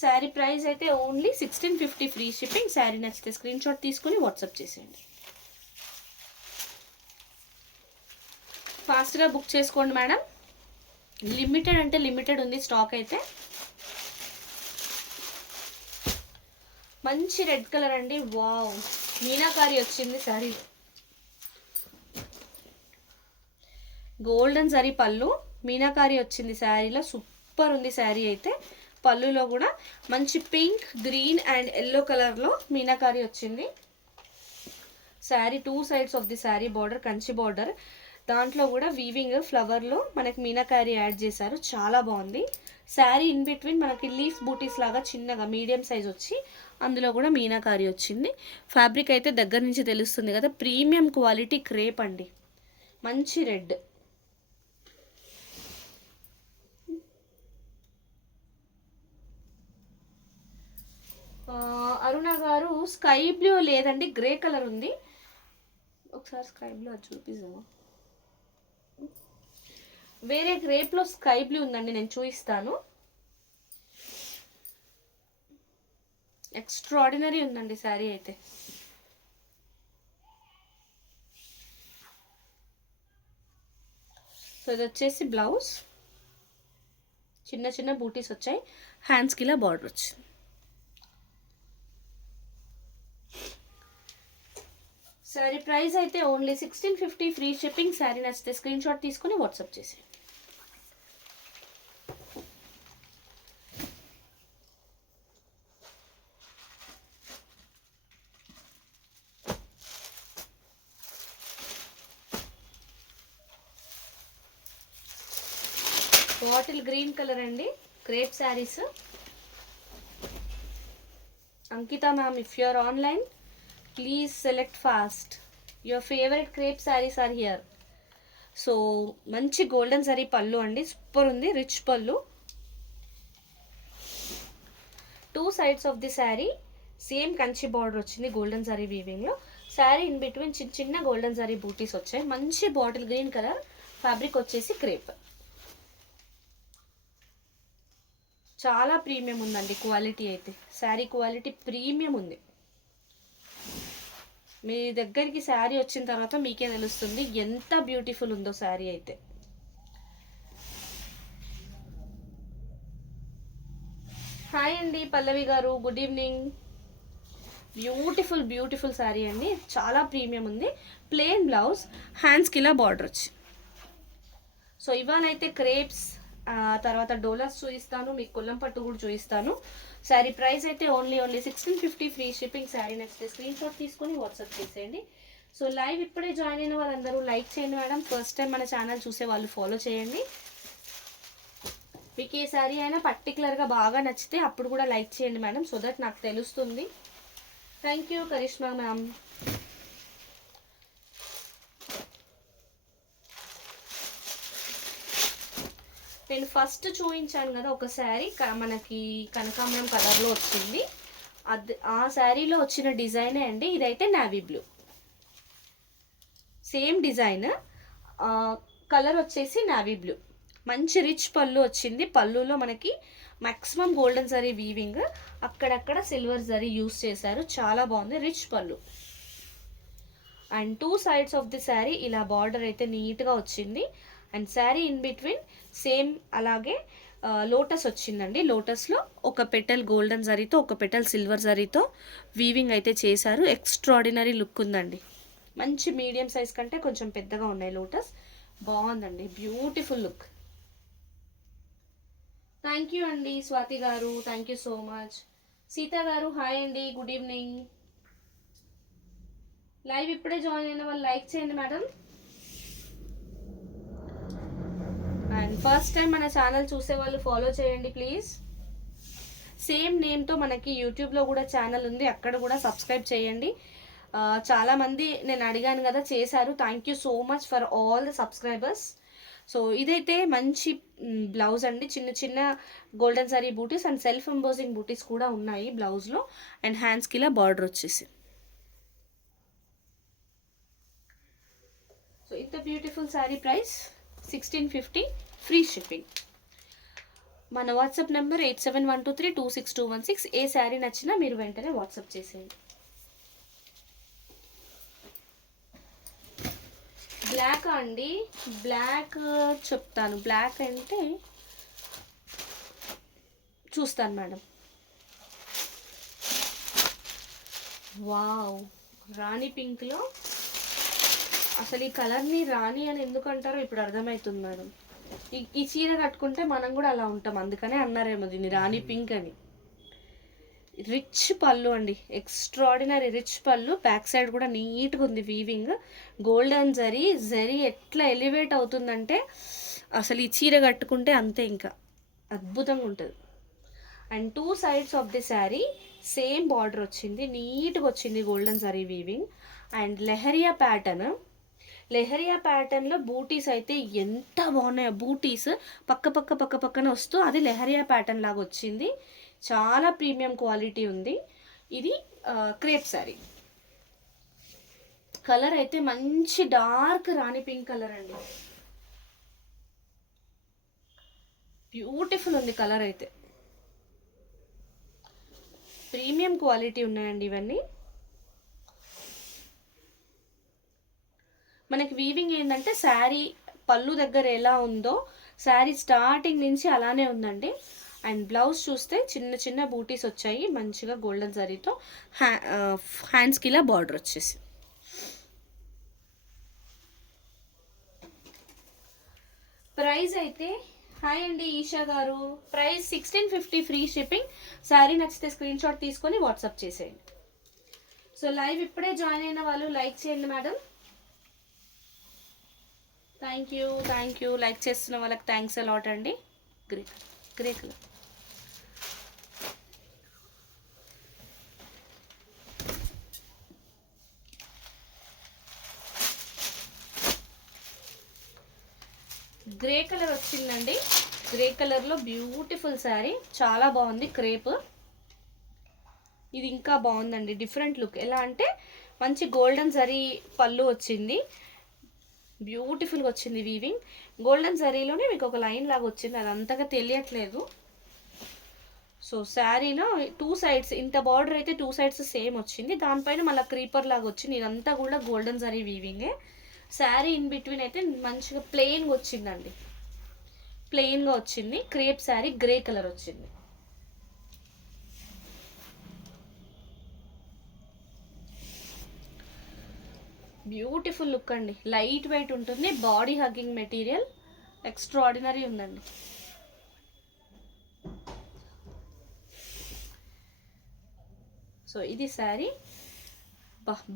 శారీ ప్రైస్ అయితే ఓన్లీ 1650 ఫ్రీ షిప్పింగ్. శారీ నచ్చితే స్క్రీన్ షాట్ తీసుకొని వాట్సాప్ చేసేయండి. ఫాస్ట్గా బుక్ చేసుకోండి మేడం. లిమిటెడ్ అంటే లిమిటెడ్ ఉంది స్టాక్ అయితే. మంచి రెడ్ కలర్ అండి. వావ్, మీనాకారి వచ్చింది శారీ. గోల్డెన్ జరీ పళ్ళు, మీనాకారి వచ్చింది శారీలో. సూపర్ ఉంది శారీ అయితే. పళ్ళులో కూడా మంచి పింక్, గ్రీన్ అండ్ ఎల్లో కలర్లో మీనాకారి వచ్చింది. Sari 2 sides of the sari border Kanchi border. దాంట్లో కూడా వీవింగ్ ఫ్లవర్లో మనకి మీనాకారి యాడ్ చేశారు. చాలా బాగుంది శారీ. ఇన్ బిట్వీన్ మనకి లీఫ్ బూటీస్ లాగా చిన్నగా మీడియం సైజ్ వచ్చి అందులో కూడా మీనాకారి వచ్చింది. ఫ్యాబ్రిక్ అయితే దగ్గర నుంచి తెలుస్తుంది కదా, ప్రీమియం క్వాలిటీ క్రేప్ అండి. మంచి రెడ్. అరుణ గారు స్కై బ్లూ లేదండి, గ్రే కలర్ ఉంది. ఒకసారి స్కై బ్లూ అది చూపిస్తాము. వేరే గ్రేప్లో స్కై బ్లూ ఉందండి, నేను చూపిస్తాను. ఎక్స్ట్రాడినరీ ఉందండి శారీ అయితే. సో ఇది వచ్చేసి బ్లౌజ్. చిన్న చిన్న బూటీస్ వచ్చాయి. హ్యాండ్స్కి ఇలా బార్డర్ వచ్చింది. శారీ ప్రైస్ అయితే ఓన్లీ 1650 ఫ్రీ షిప్పింగ్. శారీ నచ్చితే స్క్రీన్ షాట్ తీసుకొని వాట్సాప్ చేసి. బాటిల్ గ్రీన్ కలర్ అండి, crepe saris. Ankita ma'am, if you are online please select fast. Your favourite crepe saris are here. So మంచి గోల్డెన్ జరీ పళ్ళు అండి, సూపర్ ఉంది. రిచ్ పళ్ళు. 2 sides of the sari same Kanchi border వచ్చింది గోల్డెన్ జరీ వీవింగ్లో. శారీ ఇన్ బిట్వీన్ చిన్న చిన్న గోల్డెన్ జరీ బూటీస్ వచ్చాయి. మంచి బాటిల్ గ్రీన్ కలర్. ఫ్యాబ్రిక్ వచ్చేసి క్రేప్. చాలా ప్రీమియం ఉందండి క్వాలిటీ అయితే. శారీ క్వాలిటీ ప్రీమియం ఉంది. మీ దగ్గరికి శారీ వచ్చిన తర్వాత మీకే తెలుస్తుంది ఎంత బ్యూటిఫుల్ ఉందో శారీ అయితే. హాయ్ అండి పల్లవి గారు, good evening. Beautiful beautiful sari అండి, చాలా ప్రీమియం ఉంది. ప్లెయిన్ బ్లౌజ్, హ్యాండ్స్కి ఇలా బార్డర్ వచ్చి. సో ఇవాళైతే క్రేప్స్, తర్వాత డోలాస్ చూపిస్తాను, మీకు కొల్లం పట్టు కూడా చూపిస్తాను. శారీ ప్రైస్ అయితే ఓన్లీ 1650 ఫ్రీ షిప్పింగ్. శారీ నచ్చితే స్క్రీన్ షాట్ తీసుకొని వాట్సాప్ చేసేయండి. సో లైవ్ ఇప్పుడే జాయిన్ అయిన వాళ్ళందరూ లైక్ చేయండి మేడం. ఫస్ట్ టైం మన ఛానల్ చూసే వాళ్ళు ఫాలో చేయండి. మీకు ఏ శారీ అయినా పర్టికులర్గా బాగా నచ్చితే అప్పుడు కూడా లైక్ చేయండి మేడం, సో దట్ నాకు తెలుస్తుంది. Thank you Karishma ma'am. నేను ఫస్ట్ చూపించాను కదా ఒక శారీ, మనకి కనకాంబరం కలర్లో వచ్చింది. అది ఆ శారీలో వచ్చిన డిజైనే అండి. ఇదైతే navy blue, same design. Colour వచ్చేసి నావీ బ్లూ. మంచి రిచ్ పళ్ళు వచ్చింది. పళ్ళులో మనకి మ్యాక్సిమం గోల్డెన్ జరీ వీవింగ్, అక్కడక్కడ సిల్వర్ జరీ యూస్ చేశారు. చాలా బాగుంది, రిచ్ పళ్ళు. And 2 sides of the sari ఇలా బార్డర్ అయితే నీట్గా వచ్చింది. And sari in between same అలాగే లోటస్ వచ్చిందండి. లోటస్లో ఒక పెటల్ గోల్డెన్ జరీతో, ఒక పెటల్ సిల్వర్ జరీతో వీవింగ్ అయితే చేశారు. ఎక్స్ట్రాడినరీ లుక్ ఉందండి. మంచి మీడియం సైజ్ కంటే కొంచెం పెద్దగా ఉన్నాయి లోటస్. బాగుందండి, బ్యూటిఫుల్ లుక్. థ్యాంక్ యూ అండి స్వాతి గారు, thank you so much. Sita గారు హాయ్ అండి, గుడ్ ఈవినింగ్. లైవ్ ఇప్పుడే జాయిన్ అయిన వాళ్ళు లైక్ చేయండి మేడం. అండ్ ఫస్ట్ టైం మన ఛానల్ చూసే వాళ్ళు ఫాలో చేయండి ప్లీజ్. సేమ్ నేమ్తో మనకి యూట్యూబ్లో కూడా ఛానల్ ఉంది, అక్కడ కూడా సబ్స్క్రైబ్ చేయండి. చాలామంది నేను అడిగాను కదా చేశారు. Thank you so much for all the subscribers. So ఇదైతే మంచి బ్లౌజ్ అండి. చిన్న చిన్న golden zari buttis and self embossing buttis కూడా ఉన్నాయి బ్లౌజ్లో. అండ్ హ్యాండ్స్కి ఇలా బార్డర్ వచ్చేసి. సో ఇంత beautiful sari price 1650, free shipping. మన వాట్సాప్ నెంబర్ 8712326216. ఏ శారీ నచ్చినా మీరు వెంటనే వాట్సాప్ చేసేయండి. బ్లాక్ అండి, బ్లాక్ చెప్తాను. బ్లాక్ అంటే చూస్తాను మేడం. వావ్, రాణి పింక్లో అసలు ఈ కలర్ని రాణి అని ఎందుకు అంటారో ఇప్పుడు అర్థమవుతుంది మేడం. ఈ చీర కట్టుకుంటే మనం కూడా అలా ఉంటాం, అందుకనే అన్నారేమో దీన్ని రాణి పింక్ అని. రిచ్ పళ్ళు అండి, ఎక్స్ట్రాడినరీ రిచ్ పళ్ళు. బ్యాక్ సైడ్ కూడా నీట్గా ఉంది వీవింగ్. గోల్డెన్ జరీ, జరీ ఎట్లా ఎలివేట్ అవుతుందంటే అసలు ఈ చీర కట్టుకుంటే అంతే, ఇంకా అద్భుతంగా ఉంటుంది. And 2 sides of the sari same border వచ్చింది, నీట్గా వచ్చింది golden zari weaving. And leheriya pattern, leheriya ప్యాటర్న్లో బూటీస్ అయితే ఎంత బాగున్నాయో. బూటీస్ పక్క పక్కన వస్తూ అది లెహరియా ప్యాటర్న్ లాగా వచ్చింది. చాలా ప్రీమియం క్వాలిటీ ఉంది. ఇది క్రేప్ శారీ. కలర్ అయితే మంచి డార్క్ రాణి పింక్ కలర్ అండి, బ్యూటిఫుల్ ఉంది కలర్ అయితే. ప్రీమియం క్వాలిటీ ఉన్నాయండి ఇవన్నీ. మనకి వీవింగ్ ఏంటంటే శారీ పళ్ళు దగ్గర ఎలా ఉందో శారీ స్టార్టింగ్ నుంచి అలానే ఉందండి. అండ్ బ్లౌజ్ చూస్తే చిన్న చిన్న బూటీస్ వచ్చాయి మంచిగా గోల్డెన్ జరీతో. హ్యాండ్స్కి ఇలా బార్డర్ వచ్చేసి. ప్రైస్ అయితే, హాయ్ అండి ఈషా గారు, ప్రైస్ 1650, ఫ్రీ షిప్పింగ్. శారీ నచ్చితే స్క్రీన్ షాట్ తీసుకొని వాట్సాప్ చేసేయండి. సో లైవ్ ఇప్పుడే జాయిన్ అయిన వాళ్ళు లైక్ చేయండి మేడం. Thank you. లైక్ చేస్తున్న వాళ్ళకి థ్యాంక్స్ అలాట్ అండి. Grey colour. గ్రే కలర్ వచ్చిందండి. గ్రే కలర్లో బ్యూటిఫుల్ శారీ, చాలా బాగుంది. క్రేప్ ఇది ఇంకా బాగుందండి, డిఫరెంట్ లుక్. ఎలా అంటే మంచి గోల్డెన్ జరీ పళ్ళు వచ్చింది, బ్యూటిఫుల్గా వచ్చింది వీవింగ్. గోల్డెన్ జరీలోనే మీకు ఒక లైన్ లాగా వచ్చింది, అది అంతగా తెలియట్లేదు. సో శారీలో 2 sides ఇంత బార్డర్ అయితే 2 sides సేమ్ వచ్చింది, దానిపైన మళ్ళీ క్రీపర్ లాగా వచ్చింది. ఇదంతా కూడా గోల్డెన్ జరీ వీవింగే. శారీ ఇన్ బిట్వీన్ అయితే మంచిగా ప్లెయిన్గా వచ్చిందండి, ప్లెయిన్గా వచ్చింది. క్రేప్ శారీ, గ్రే కలర్ వచ్చింది. బ్యూటిఫుల్ లుక్ అండి, లైట్ వెయిట్ ఉంటుంది, బాడీ హగ్గింగ్ మెటీరియల్, ఎక్స్ట్రాడినరీ ఉందండి. సో ఇది శారీ.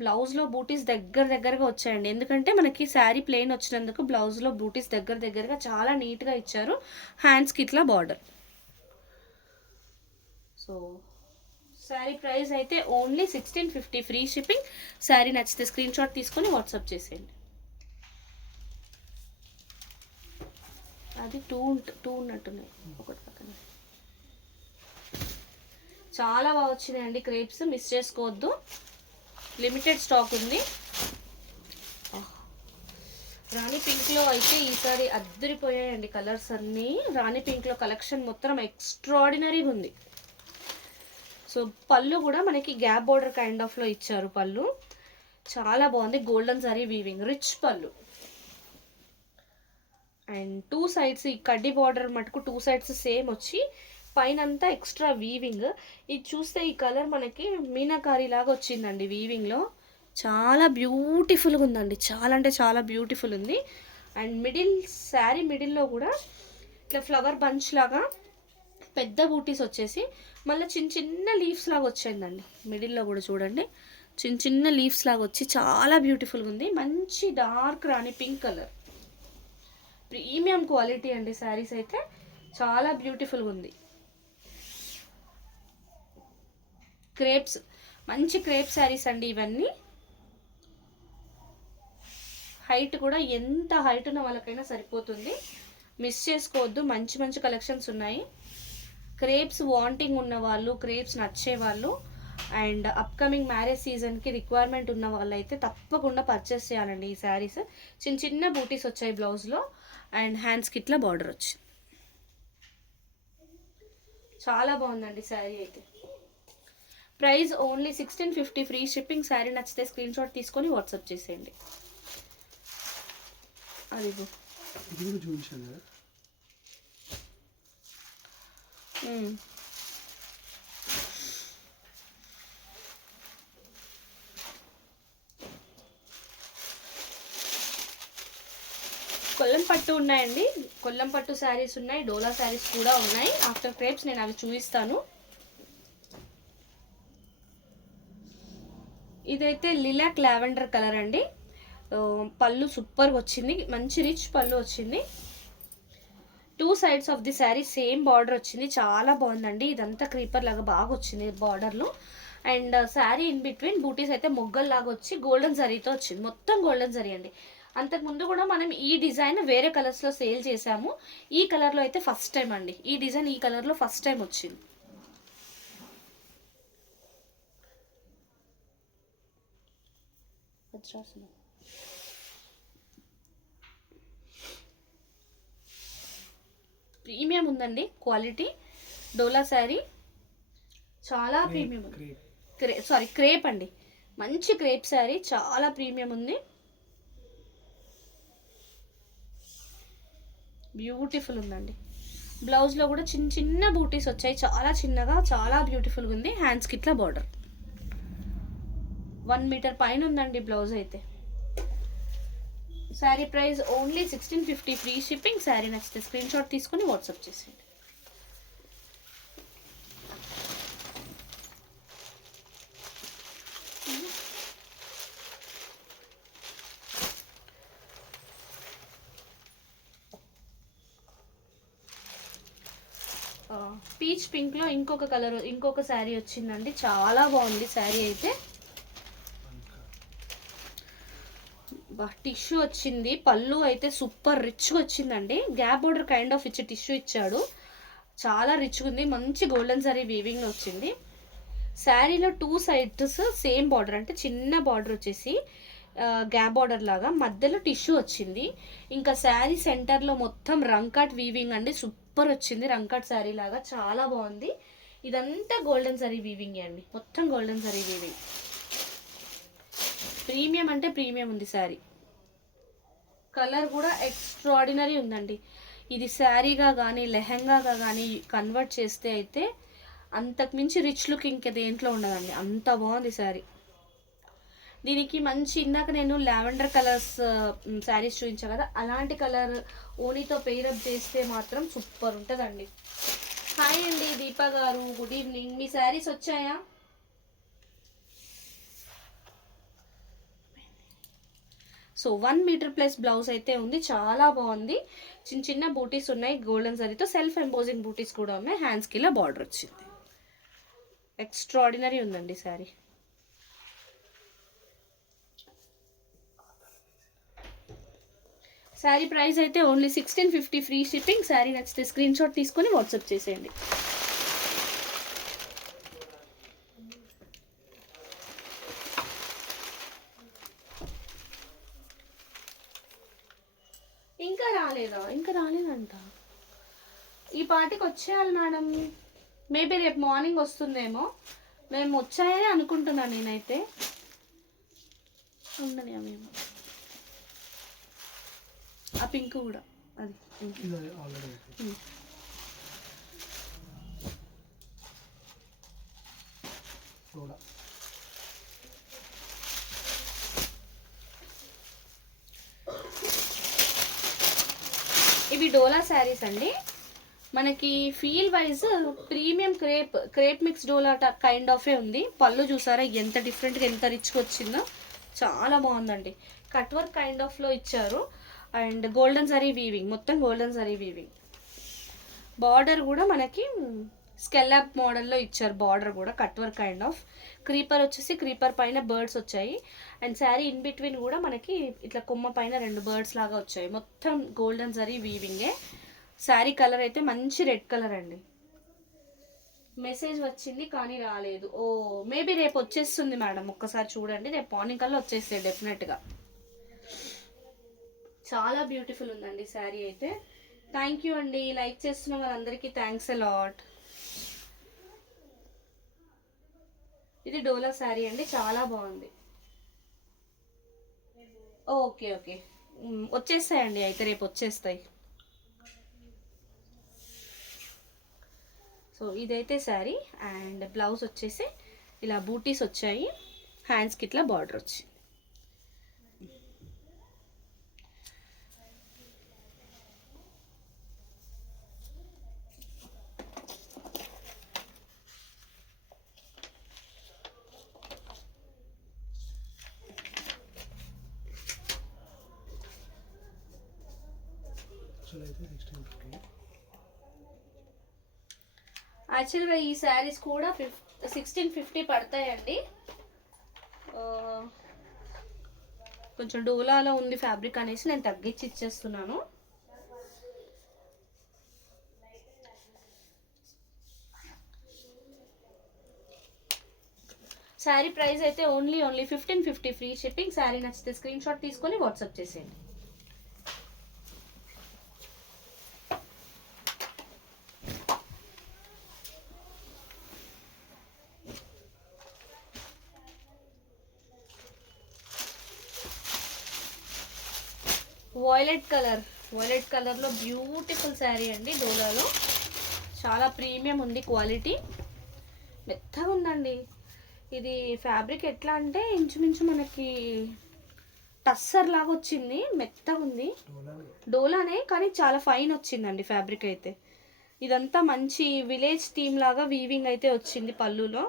బ్లౌజ్లో బూటీస్ దగ్గరగా వచ్చాయండి, ఎందుకంటే మనకి శారీ ప్లెయిన్ వచ్చినందుకు బ్లౌజ్లో బూటీస్ దగ్గరగా చాలా నీట్గా ఇచ్చారు. హ్యాండ్స్కి ఇట్లా బార్డర్. సో శారీ ప్రైస్ అయితే ఓన్లీ 1650, ఫ్రీ షిప్పింగ్. శారీ నచ్చితే స్క్రీన్ షాట్ తీసుకొని వాట్సాప్ చేసేయండి. అది టూ ఉన్నట్టున్నాయి ఒకటి పక్కన. చాలా బాగా వచ్చినాయండి క్రేప్స్, మిస్ చేసుకోవద్దు, లిమిటెడ్ స్టాక్ ఉంది. రాణి పింక్లో అయితే ఈసారి అద్దరిపోయాయండి కలర్స్ అన్నీ. రాణి పింక్లో కలెక్షన్ మొత్తం ఎక్స్ట్రాడినరీగా ఉంది. సో పళ్ళు కూడా మనకి గ్యాప్ బోర్డర్ కైండ్ ఆఫ్లో ఇచ్చారు. పళ్ళు చాలా బాగుంది, గోల్డెన్ జరీ వీవింగ్, రిచ్ పళ్ళు. అండ్ 2 sides ఈ కడ్డీ బార్డర్ మటుకు 2 sides సేమ్ వచ్చి పైన అంతా ఎక్స్ట్రా వీవింగ్. ఇది చూస్తే ఈ కలర్ మనకి మీనాకారి లాగా వచ్చిందండి వీవింగ్లో, చాలా బ్యూటిఫుల్గా ఉందండి, చాలా అంటే చాలా బ్యూటిఫుల్ ఉంది. అండ్ శారీ మిడిల్లో కూడా ఇట్లా ఫ్లవర్ బంచ్ లాగా పెద్ద బూటీస్ వచ్చేసి మళ్ళీ చిన్న లీవ్స్ లాగా వచ్చిందండి. మిడిల్లో కూడా చూడండి చిన్న లీవ్స్ లాగా వచ్చి చాలా బ్యూటిఫుల్గా ఉంది. మంచి డార్క్ రాణి పింక్ కలర్, ప్రీమియం క్వాలిటీ అండి. శారీస్ అయితే చాలా బ్యూటిఫుల్గా ఉంది. క్రేప్స్, మంచి క్రేప్ శారీస్ అండి ఇవన్నీ. హైట్ కూడా ఎంత హైట్ ఉన్న వాళ్ళకైనా సరిపోతుంది. మిస్ చేసుకోవద్దు, మంచి మంచి కలెక్షన్స్ ఉన్నాయి. క్రేప్స్ వాంటింగ్ ఉన్న వాళ్ళు, క్రేప్స్ నచ్చే వాళ్ళు అండ్ అప్కమింగ్ మ్యారేజ్ సీజన్కి రిక్వైర్మెంట్ ఉన్న వాళ్ళు అయితే తప్పకుండా పర్చేస్ చేయాలండి ఈ శారీస్. చిన్న చిన్న బూటీస్ వచ్చాయి బ్లౌజ్లో అండ్ హ్యాండ్స్కి ఇట్లా బార్డర్ వచ్చింది. చాలా బాగుందండి శారీ అయితే. Price only 1650 free shipping. Sari నచ్చితే స్క్రీన్ షాట్ తీసుకొని వాట్సాప్ చేసేయండి. అది కొల్లం పట్టు ఉన్నాయండి, కొల్లం పట్టు శారీస్ ఉన్నాయి, డోలా శారీస్ కూడా ఉన్నాయి. ఆఫ్టర్ క్రేప్స్ నేను అవి చూపిస్తాను. ఇదైతే లిలాక్ లావెండర్ కలర్ అండి. పళ్ళు సూపర్గా వచ్చింది, మంచి రిచ్ పళ్ళు వచ్చింది. 2 sides of the sari same border వచ్చింది, చాలా బాగుందండి. ఇదంతా క్రీపర్ లాగా బాగా వచ్చింది బార్డర్లో. అండ్ శారీ ఇన్ బిట్వీన్ బూటీస్ అయితే మొగ్గల్లాగా వచ్చి గోల్డెన్ జరీతో వచ్చింది, మొత్తం గోల్డెన్ జరీ అండి. అంతకుముందు కూడా మనం ఈ డిజైన్ వేరే కలర్స్లో సేల్ చేసాము. ఈ కలర్లో అయితే ఫస్ట్ టైం అండి, ఈ డిజైన్ ఈ కలర్లో ఫస్ట్ టైం వచ్చింది. ప్రీమియం ఉందండి క్వాలిటీ. డోలా శారీ చాలా ప్రీమియం ఉంది. క్రేప్ అండి, మంచి క్రేప్ శారీ, చాలా ప్రీమియం ఉంది. బ్యూటిఫుల్ ఉందండి. బ్లౌజ్లో కూడా చిన్న చిన్న బూటీస్ వచ్చాయి, చాలా చిన్నగా, చాలా బ్యూటిఫుల్గా ఉంది. హ్యాండ్స్కి ఇట్లా బార్డర్ 1 మీటర్ పైన ఉందండి బ్లౌజ్ అయితే. Sari price only 1650 free shipping. Sari నచ్చితే స్క్రీన్ షాట్ తీసుకొని వాట్సాప్ చేసేయండి. పీచ్ పింక్లో ఇంకొక కలర్, ఇంకొక శారీ వచ్చిందండి, చాలా బాగుంది శారీ అయితే. టిష్యూ వచ్చింది, పళ్ళు అయితే సూపర్ రిచ్గా వచ్చిందండి. గ్యాప్ బోర్డర్ కైండ్ ఆఫ్ ఇచ్చి టిష్యూ ఇచ్చాడు, చాలా రిచ్గా ఉంది. మంచి గోల్డెన్ జరీ వీవింగ్లో వచ్చింది. శారీలో 2 సైడ్స్ సేమ్ బార్డర్, అంటే చిన్న బార్డర్ వచ్చేసి గ్యాప్ బార్డర్ లాగా, మధ్యలో టిష్యూ వచ్చింది. ఇంకా శారీ సెంటర్లో మొత్తం రంకాట్ వీవింగ్ అండి, సూపర్ వచ్చింది. రంకాట్ శారీ లాగా చాలా బాగుంది. ఇదంతా గోల్డెన్ జరీ వీవింగ్ అండి, మొత్తం గోల్డెన్ జరీ వీవింగ్. ప్రీమియం అంటే ప్రీమియం ఉంది శారీ. కలర్ కూడా ఎక్స్ట్రాడినరీ ఉందండి. ఇది శారీగా కానీ లెహంగాగా కానీ కన్వర్ట్ చేస్తే అయితే అంతకుమించి రిచ్ లుక్ ఇంకా దేంట్లో ఉండదండి, అంత బాగుంది శారీ. దీనికి మంచి, ఇందాక నేను లావెండర్ కలర్స్ శారీస్ చూపించాను కదా, అలాంటి కలర్ ఓనీతో పెయిరప్ చేస్తే మాత్రం సూపర్ ఉంటుందండి. హాయ్ అండి దీపా గారు, గుడ్ ఈవినింగ్. మీ శారీస్ వచ్చాయా? సో 1 మీటర్ ప్లస్ బ్లౌజ్ అయితే ఉంది, చాలా బాగుంది. చిన్న చిన్న బూటీస్ ఉన్నాయి, గోల్డెన్ జరీతో సెల్ఫ్ ఎంబోజింగ్ బూటీస్ కూడా ఉన్నాయి. హ్యాండ్స్కి ఇలా బార్డర్ వచ్చింది, ఎక్స్ట్రాడినరీ ఉందండి శారీ. శారీ ప్రైస్ అయితే ఓన్లీ 1650 ఫ్రీ షిప్పింగ్. శారీ నచ్చితే స్క్రీన్ షాట్ తీసుకొని వాట్సాప్ చేసేయండి. ఇంకా రాలేదంట. ఈ పార్టీకి వచ్చేయాలి మేడం, మేబీ రేపు మార్నింగ్ వస్తుందేమో. మేము వచ్చాయని అనుకుంటున్నాను నేనైతే. ఉండని మేము ఆ పింక్ కూడా అది ఇవి డోలా శారీస్ అండి. మనకి feel wise premium crepe mix dola kind ఆఫే ఉంది. పళ్ళు చూసారా ఎంత డిఫరెంట్గా, ఎంత రిచ్గా వచ్చిందో, చాలా బాగుందండి. కట్ వర్క్ కైండ్ ఆఫ్లో ఇచ్చారు అండ్ గోల్డెన్ జరీ వీవింగ్, మొత్తం గోల్డెన్ జరీ వీవింగ్. బార్డర్ కూడా మనకి స్కెల్లాప్ మోడల్లో ఇచ్చారు. బార్డర్ కూడా cut work kind of. Creeper వచ్చేసి క్రీపర్ పైన బర్డ్స్ వచ్చాయి. అండ్ శారీ ఇన్ బిట్వీన్ కూడా మనకి ఇట్లా కొమ్మ పైన 2 బర్డ్స్ లాగా వచ్చాయి. మొత్తం గోల్డెన్ జరీ వీవింగే. శారీ కలర్ అయితే మంచి రెడ్ కలర్ అండి. మెసేజ్ వచ్చింది కానీ రాలేదు. ఓ మేబీ రేపు వచ్చేస్తుంది మేడం, ఒక్కసారి చూడండి. రేపు మార్నింగ్ కల్లా వచ్చేస్తాయి డెఫినెట్గా. చాలా బ్యూటిఫుల్ ఉందండి శారీ అయితే. థ్యాంక్ యూ అండి, లైక్ చేస్తున్న వాళ్ళందరికీ థ్యాంక్స్ ఎ లాట్. ఇది డోలా శారీ అండి, చాలా బాగుంది. ఓకే ఓకే, వచ్చేస్తాయండి అయితే, రేపు వచ్చేస్తాయి. సో ఇదైతే శారీ. అండ్ బ్లౌజ్ వచ్చేసి ఇలా బూటీస్ వచ్చాయి, హ్యాండ్స్కి ఇట్లా బార్డర్ వచ్చి. యాక్చువల్గా ఈ శారీస్ కూడా 1650 పడతాయండి. కొంచెం డోలాలో ఉంది ఫ్యాబ్రిక్ అనేసి నేను తగ్గించి ఇచ్చేస్తున్నాను. శారీ ప్రైస్ అయితే ఓన్లీ 1550 ఫ్రీ షిప్పింగ్. శారీ నచ్చితే స్క్రీన్ షాట్ తీసుకొని వాట్సాప్ చేసేయండి. వైలెట్ కలర్లో బ్యూటిఫుల్ శారీ అండి డోలాలో. చాలా ప్రీమియం ఉంది, క్వాలిటీ మెత్తగా ఉందండి. ఇది ఫ్యాబ్రిక్ ఎట్లా అంటే ఇంచుమించు మనకి టస్సర్ లాగా వచ్చింది, మెత్తగా ఉంది. డోలానే కానీ చాలా ఫైన్ వచ్చిందండి ఫ్యాబ్రిక్ అయితే. ఇదంతా మంచి విలేజ్ థీమ్ లాగా వీవింగ్ అయితే వచ్చింది, పళ్ళులో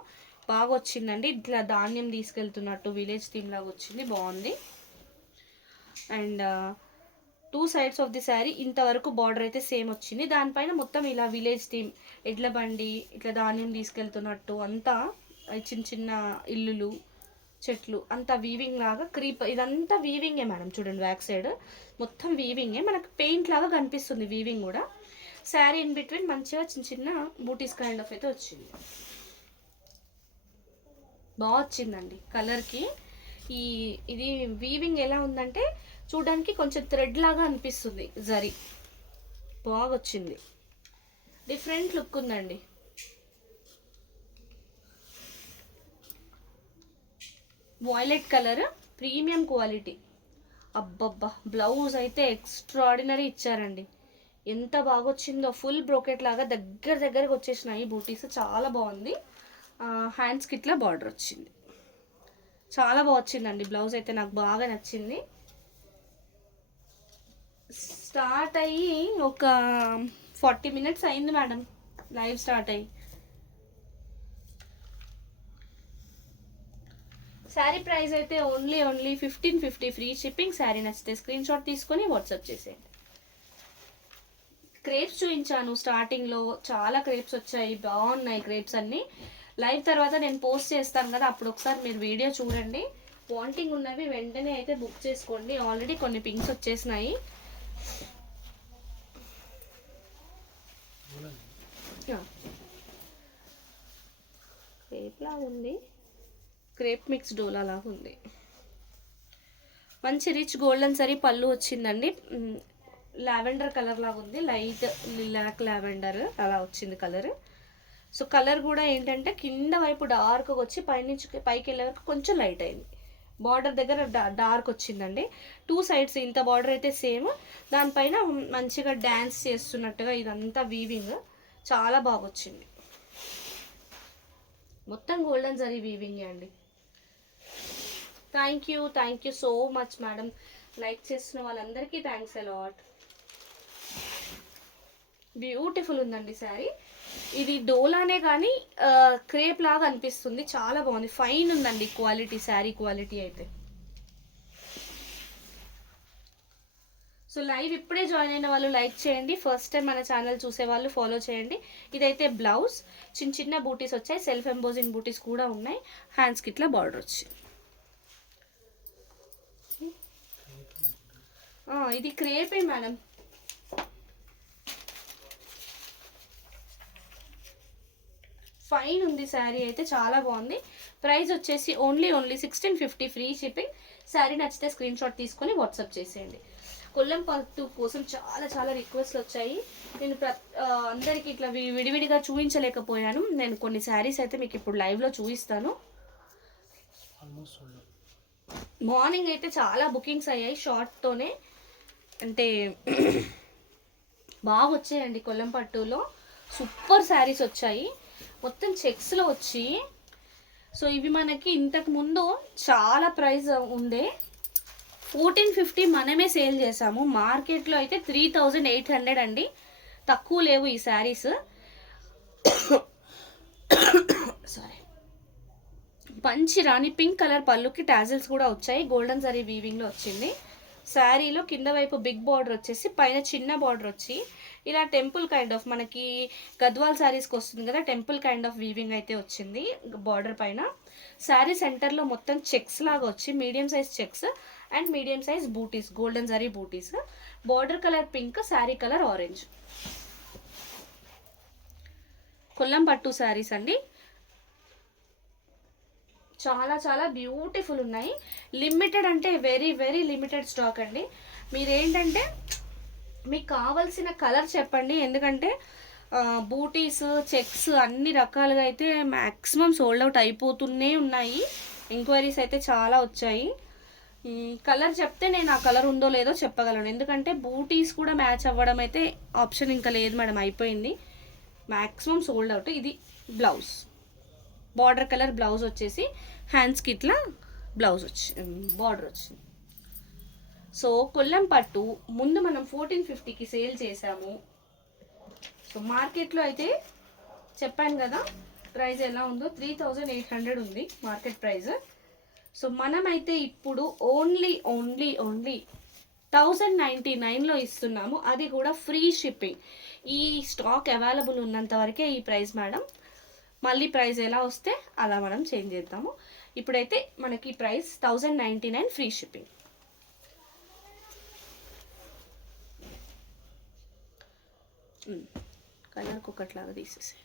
బాగా వచ్చిందండి. ఇట్లా ధాన్యం తీసుకెళ్తున్నట్టు విలేజ్ థీమ్ లాగా వచ్చింది, బాగుంది. And 2 sides of the sari ఇంతవరకు బార్డర్ అయితే సేమ్ వచ్చింది. దానిపైన మొత్తం ఇలా విలేజ్ థీమ్, ఎడ్ల బండి ఇట్లా ధాన్యం తీసుకెళ్తున్నట్టు అంతా చిన్న చిన్న ఇల్లులు, చెట్లు అంతా వీవింగ్ లాగా. ఇదంతా వీవింగే మేడం, చూడండి బ్యాక్ సైడ్ మొత్తం వీవింగే. మనకు పెయింట్ లాగా కనిపిస్తుంది వీవింగ్ కూడా. శారీ ఇన్ బిట్వీన్ మంచిగా చిన్న చిన్న బూటీస్ కైండ్ ఆఫ్ అయితే వచ్చింది, బాగా వచ్చిందండి కలర్కి. ఇది వీవింగ్ ఎలా ఉందంటే చూడడానికి కొంచెం థ్రెడ్ లాగా అనిపిస్తుంది, జరీ బాగా వచ్చింది, డిఫరెంట్ లుక్ ఉందండి. Violet colour, premium quality. అబ్బబ్బా, బ్లౌజ్ అయితే ఎక్స్ట్రాడినరీ ఇచ్చారండి, ఎంత బాగా వచ్చిందో. ఫుల్ బ్రోకెట్ లాగా దగ్గరకు వచ్చేసినాయి బూటీస్, చాలా బాగుంది. హ్యాండ్స్కి ఇట్లా బార్డర్ వచ్చింది, చాలా బాగా వచ్చిందండి. బ్లౌజ్ అయితే నాకు బాగా నచ్చింది. స్టార్ట్ అయ్యి ఒక 40 మినిట్స్ అయింది మేడం, లైవ్ స్టార్ట్ అయ్యి. శారీ ప్రైస్ అయితే ఓన్లీ 1550 ఫ్రీ షిప్పింగ్. శారీ నచ్చితే స్క్రీన్ షాట్ తీసుకొని వాట్సాప్ చేసేయండి. క్రేప్స్ చూపించాను స్టార్టింగ్లో, చాలా క్రేప్స్ వచ్చాయి, బాగున్నాయి క్రేప్స్ అన్నీ. లైవ్ తర్వాత నేను పోస్ట్ చేస్తాను కదా, అప్పుడు ఒకసారి మీరు వీడియో చూడండి. వాంటింగ్ ఉన్నవి వెంటనే అయితే బుక్ చేసుకోండి. ఆల్రెడీ కొన్ని పింక్స్ వచ్చేసినాయి. క్రేప్ లాగా ఉంది, క్రేప్ మిక్స్ డోలా లాగా ఉంది. మంచి రిచ్ గోల్డెన్ సరీ పళ్ళు వచ్చిందండి. లావెండర్ కలర్ లాగా ఉంది, లైట్ లిలాక్ లావెండర్ అలా వచ్చింది కలర్. సో కలర్ కూడా ఏంటంటే కింద వైపు డార్క్గా వచ్చి పైనుంచి పైకి వెళ్ళే వరకు కొంచెం లైట్ అయింది. బార్డర్ దగ్గర డార్క్ వచ్చిందండి. 2 సైడ్స్ ఇంత బార్డర్ అయితే సేమ్, దానిపైన మంచిగా డ్యాన్స్ చేస్తున్నట్టుగా ఇదంతా వీవింగ్ చాలా బాగా వచ్చింది. మొత్తం గోల్డెన్ జరీ వీవింగ్ అండి. Thank you so much madam, like చేస్తున్న వాళ్ళందరికీ థ్యాంక్స్ అలాట్. బ్యూటిఫుల్ ఉందండి శారీ. ఇది డోలానే కానీ క్రేప్ లాగా అనిపిస్తుంది, చాలా బాగుంది, ఫైన్ ఉందండి క్వాలిటీ, శారీ క్వాలిటీ అయితే. సో లైవ్ ఇప్పుడే జాయిన్ అయిన వాళ్ళు లైక్ చేయండి, ఫస్ట్ టైం మన ఛానల్ చూసే వాళ్ళు ఫాలో చేయండి. ఇదైతే బ్లౌజ్, చిన్న చిన్న బూటీస్ వచ్చాయి, సెల్ఫ్ ఎంబోజింగ్ బూటీస్ కూడా ఉన్నాయి, హ్యాండ్స్కి ఇట్లా బార్డర్ వచ్చి. ఇది క్రేపే మేడం. ఫైన్ ఉంది శారీ అయితే, చాలా బాగుంది. ప్రైస్ వచ్చేసి ఓన్లీ 1650 ఫ్రీ షిప్పింగ్. శారీ నచ్చితే స్క్రీన్ షాట్ తీసుకొని వాట్సాప్ చేసేయండి. కొల్లం పట్టు కోసం చాలా చాలా రిక్వెస్ట్లు వచ్చాయి. నేను అందరికి ఇట్లా విడివిడిగా చూపించలేకపోయాను. నేను కొన్ని శారీస్ అయితే మీకు ఇప్పుడు లైవ్లో చూపిస్తాను. మార్నింగ్ అయితే చాలా బుకింగ్స్ అయ్యాయి షార్ట్తోనే, అంటే బాగా వచ్చాయండి. కొల్లం పట్టులో సూపర్ శారీస్ వచ్చాయి, మొత్తం చెక్స్లో వచ్చి. సో ఇవి మనకి ఇంతకు ముందు చాలా ప్రైస్ ఉండే, 1450 మనమే సేల్ చేసాము. మార్కెట్లో అయితే 3800 అండి, తక్కువ లేవు ఈ శారీస్. సారీ. మంచి రాణి పింక్ కలర్ పళ్ళుకి టాజిల్స్ కూడా వచ్చాయి, గోల్డెన్ జరీ వీవింగ్లో వచ్చింది. శారీలో కింద వైపు బిగ్ బార్డర్ వచ్చేసి పైన చిన్న బార్డర్ వచ్చి ఇలా టెంపుల్ కైండ్ ఆఫ్, మనకి గద్వాల్ శారీస్కి వస్తుంది కదా, టెంపుల్ కైండ్ ఆఫ్ వీవింగ్ అయితే వచ్చింది బార్డర్ పైన. శారీ సెంటర్లో మొత్తం చెక్స్ లాగా వచ్చి medium size checks and medium size butis, golden zari butis. Border colour pink, sari colour orange. Kollam పట్టు శారీస్ అండి, చాలా చాలా బ్యూటిఫుల్ ఉన్నాయి. లిమిటెడ్ అంటే వెరీ వెరీ లిమిటెడ్ స్టాక్ అండి. మీరేంటంటే మీకు కావాల్సిన కలర్ చెప్పండి, ఎందుకంటే బూటీస్, చెక్స్ అన్ని రకాలుగా అయితే మ్యాక్సిమం సోల్డ్ అవుట్ అయిపోతూనే ఉన్నాయి. ఎంక్వైరీస్ అయితే చాలా వచ్చాయి. కలర్ చెప్తే నేను ఆ కలర్ ఉందో లేదో చెప్పగలను, ఎందుకంటే బూటీస్ కూడా మ్యాచ్ అవ్వడం అయితే ఆప్షన్ ఇంకా లేదు మేడం, అయిపోయింది. Maximum sold out. ఇది బ్లౌజ్, బార్డర్ కలర్ బ్లౌజ్ వచ్చేసి హ్యాండ్స్కి ఇట్లా బ్లౌజ్ వచ్చి బార్డర్ వచ్చింది. సో కొల్లం పట్టు ముందు మనం 1450కి సేల్ చేసాము. సో మార్కెట్లో అయితే చెప్పాను కదా ప్రైస్ ఎలా ఉందో, 3800 ఉంది మార్కెట్ ప్రైస్. సో మనమైతే ఇప్పుడు ఓన్లీ 1099లో ఇస్తున్నాము, అది కూడా ఫ్రీ షిప్పింగ్. ఈ స్టాక్ అవైలబుల్ ఉన్నంత వరకే ఈ ప్రైస్ మేడం. మళ్ళీ ప్రైస్ ఎలా వస్తే అలా మనం చేంజ్ చేద్దాము. ఇప్పుడైతే మనకి ప్రైస్ 1099 ఫ్రీ షిప్పింగ్. కలర్కి ఒకట్లాగా తీసేసి.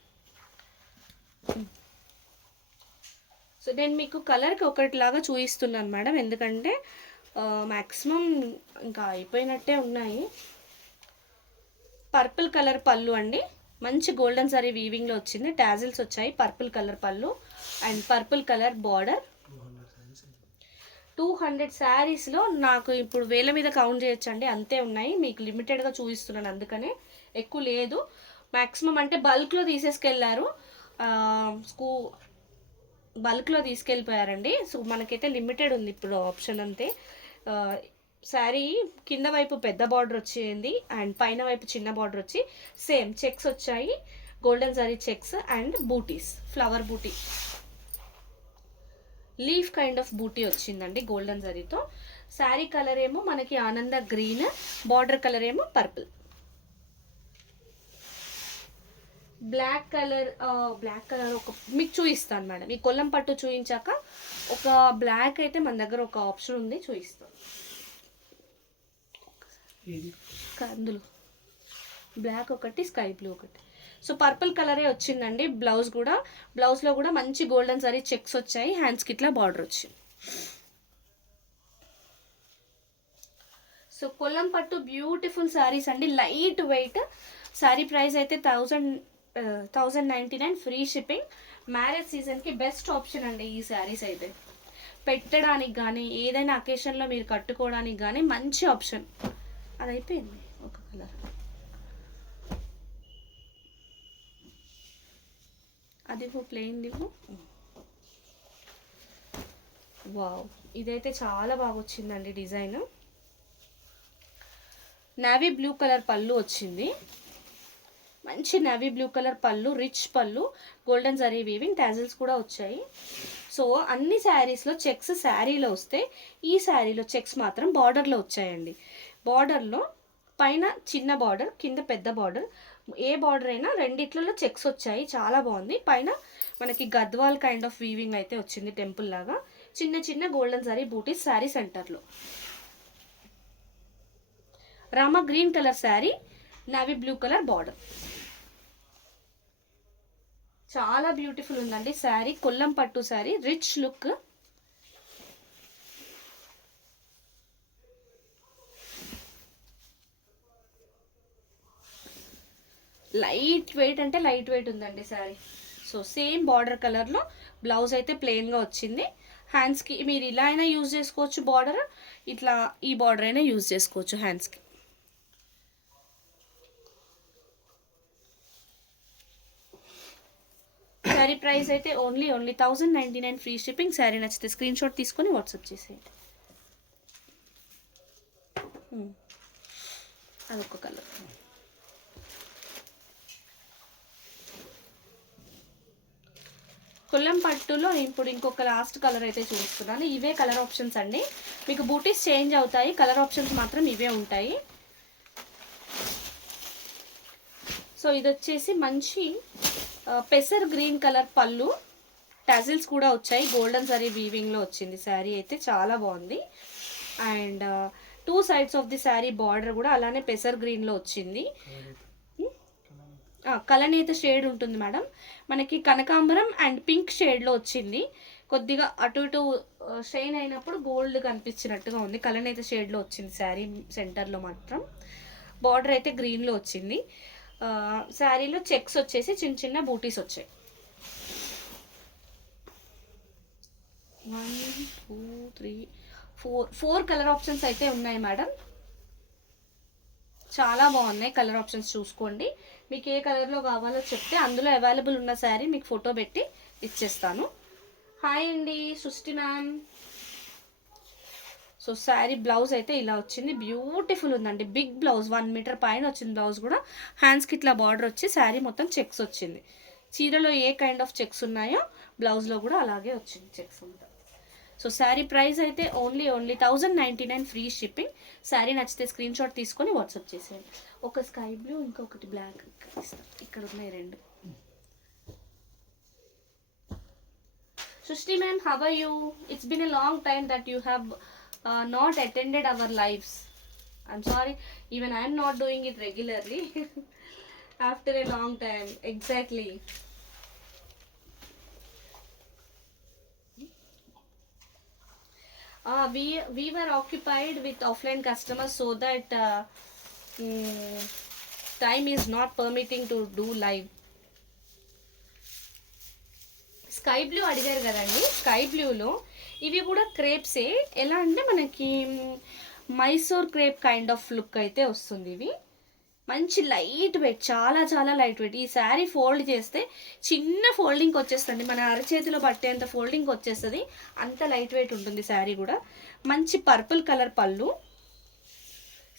సో నేను మీకు కలర్కి ఒకటిలాగా చూపిస్తున్నాను మేడం, ఎందుకంటే మ్యాక్సిమం ఇంకా అయిపోయినట్టే ఉన్నాయి. పర్పుల్ కలర్ పళ్ళు అండి, మంచి గోల్డెన్ సారీ వీవింగ్లో వచ్చింది, టాజిల్స్ వచ్చాయి, పర్పుల్ కలర్ పళ్ళు అండ్ పర్పుల్ కలర్ బార్డర్. 200 శారీస్లో నాకు ఇప్పుడు వేల మీద కౌంట్ చేయొచ్చండి, అంతే ఉన్నాయి. మీకు లిమిటెడ్గా చూపిస్తున్నాను, అందుకనే ఎక్కువ లేదు. మ్యాక్సిమం అంటే బల్క్లో తీసేసుకెళ్ళారు, బల్క్లో తీసుకెళ్ళిపోయారండి. సో మనకైతే లిమిటెడ్ ఉంది ఇప్పుడు ఆప్షన్ అంతే. శారీ కింద వైపు పెద్ద బార్డర్ వచ్చింది అండ్ పైన వైపు చిన్న బార్డర్ వచ్చి సేమ్ చెక్స్ వచ్చాయి, golden zari checks and buttis, flower butti, leaf kind of butti వచ్చిందండి గోల్డెన్ జరీతో. శారీ కలర్ ఏమో మనకి ఆనంద గ్రీన్, బార్డర్ కలర్ ఏమో పర్పుల్. బ్లాక్ కలర్ ఒక మీకు చూపిస్తాను మేడం. ఈ కొల్లం పట్టు చూపించాక ఒక బ్లాక్ అయితే మన దగ్గర ఒక ఆప్షన్ ఉంది, చూపిస్తాను. అందులో బ్లాక్ ఒకటి, స్కై బ్లూ ఒకటి. సో పర్పుల్ కలరే వచ్చిందండి బ్లౌజ్ కూడా. బ్లౌజ్లో కూడా మంచి గోల్డెన్ సారీ చెక్స్ వచ్చాయి, హ్యాండ్స్కి ఇట్లా బార్డర్ వచ్చింది. సో కొల్లం పట్టు బ్యూటిఫుల్ శారీస్ అండి, లైట్ వెయిట్. శారీ ప్రైస్ అయితే 1099 ఫ్రీ షిప్పింగ్. మ్యారేజ్ సీజన్కి బెస్ట్ ఆప్షన్ అండి ఈ శారీస్ అయితే, పెట్టడానికి కానీ ఏదైనా అకేషన్లో మీరు కట్టుకోవడానికి కానీ మంచి ఆప్షన్. అది అయిపోయింది ఒక కలర్, అది ప్లెయిన్ దిగు. వావ్, ఇదైతే చాలా బాగా వచ్చిందండి డిజైన్. నావీ బ్లూ కలర్ పళ్ళు వచ్చింది, మంచి నావీ బ్లూ కలర్ పళ్ళు, రిచ్ పళ్ళు, గోల్డెన్ జరీ వీవింగ్, టాజిల్స్ కూడా వచ్చాయి. సో అన్ని శారీస్లో చెక్స్ శారీలో వస్తే ఈ శారీలో చెక్స్ మాత్రం బార్డర్లో వచ్చాయండి. బార్డర్లో పైన చిన్న బార్డర్, కింద పెద్ద బార్డర్. ఏ బార్డర్ అయినా రెండిట్లలో చెక్స్ వచ్చాయి, చాలా బాగుంది. పైన మనకి గద్వాల్ కైండ్ ఆఫ్ వీవింగ్ అయితే వచ్చింది, టెంపుల్ లాగా. చిన్న చిన్న గోల్డెన్ జరీ బూటీస్ శారీ సెంటర్లో. Rama green colour sari, navy blue colour border. చాలా బ్యూటిఫుల్ ఉందండి శారీ. కొల్లం పట్టు sari, rich look. Light weight అంటే లైట్ వెయిట్ ఉందండి శారీ. సో సేమ్ బార్డర్ కలర్లో బ్లౌజ్ అయితే ప్లెయిన్గా వచ్చింది. హ్యాండ్స్కి మీరు ఇలా అయినా యూజ్ చేసుకోవచ్చు బార్డర్, ఇట్లా ఈ బార్డర్ అయినా యూజ్ చేసుకోవచ్చు హ్యాండ్స్కి. శారీ ప్రైస్ అయితే ఓన్లీ 1099 ఫ్రీ షిప్పింగ్. శారీ నచ్చితే స్క్రీన్ షాట్ తీసుకొని వాట్సాప్ చేసేయండి. అదొక కలర్. కొల్లం పట్టులో ఇప్పుడు ఇంకొక లాస్ట్ కలర్ అయితే చూపిస్తున్నాను. ఇవే కలర్ ఆప్షన్స్ అండి, మీకు బూటీస్ చేంజ్ అవుతాయి, కలర్ ఆప్షన్స్ మాత్రం ఇవే ఉంటాయి. సో ఇది వచ్చేసి మంచి పెసర్ గ్రీన్ కలర్ పళ్ళు, టాజిల్స్ కూడా వచ్చాయి, గోల్డెన్ జరీ వీవింగ్లో వచ్చింది శారీ అయితే చాలా బాగుంది. And 2 sides of the sari border కూడా అలానే పెసర్ గ్రీన్లో వచ్చింది. కలనేత షేడ్ ఉంటుంది మేడం, మనకి కనకాంబరం అండ్ పింక్ షేడ్లో వచ్చింది. కొద్దిగా అటు ఇటు షైన్ అయినప్పుడు గోల్డ్ కనిపించినట్టుగా ఉంది. కలనేత షేడ్లో వచ్చింది శారీ సెంటర్లో మాత్రం. బార్డర్ అయితే గ్రీన్లో వచ్చింది. శారీలో చెక్స్ వచ్చేసి చిన్న చిన్న బూటీస్ వచ్చాయి. 1 2 3 4 కలర్ ఆప్షన్స్ అయితే ఉన్నాయి మేడం. చాలా బాగున్నాయి కలర్ ఆప్షన్స్, చూసుకోండి. మీకు ఏ కలర్లో కావాలో చెప్తే అందులో అవైలబుల్ ఉన్న శారీ మీకు ఫోటో పెట్టి ఇచ్చేస్తాను. హాయ్ అండి సృష్టి మ్యామ్. సో శారీ బ్లౌజ్ అయితే ఇలా వచ్చింది, బ్యూటిఫుల్ ఉందండి. బిగ్ బ్లౌజ్, 1 మీటర్ పైన వచ్చింది బ్లౌజ్ కూడా. హ్యాండ్స్కి ఇట్లా బార్డర్ వచ్చి శారీ మొత్తం చెక్స్ వచ్చింది. చీరలో ఏ కైండ్ ఆఫ్ చెక్స్ ఉన్నాయో బ్లౌజ్లో కూడా అలాగే వచ్చింది చెక్స్ అంతా. సో శారీ ప్రైస్ అయితే ఓన్లీ 1099 ఫ్రీ షిప్పింగ్. శారీ నచ్చితే స్క్రీన్ షాట్ తీసుకొని వాట్సాప్ చేసేయండి. ఒక స్కై బ్లూ, ఇంకొకటి బ్లాక్. ఇక్కడ ఉన్నాయి 2. Srishti ma'am, how are you? It's been a long time that you have not attended our lives. I'm sorry, even I'm not doing it regularly after a long time. Exactly. We were occupied with offline customers, so that time is not permitting to do live. Sky blue అడిగారు కదండి, sky బ్లూలో ఇవి కూడా క్రేప్సే. ఎలా అంటే మనకి Mysore crepe kind of look అయితే వస్తుంది. ఇవి మంచి లైట్ వెయిట్, చాలా చాలా లైట్ వెయిట్. ఈ శారీ ఫోల్డ్ చేస్తే చిన్న ఫోల్డింగ్ వచ్చేస్తుంది, మన అరచేతిలో పట్టేంత ఫోల్డింగ్ వచ్చేస్తుంది, అంత లైట్ వెయిట్ ఉంటుంది శారీ కూడా. మంచి పర్పుల్ కలర్ పళ్ళు,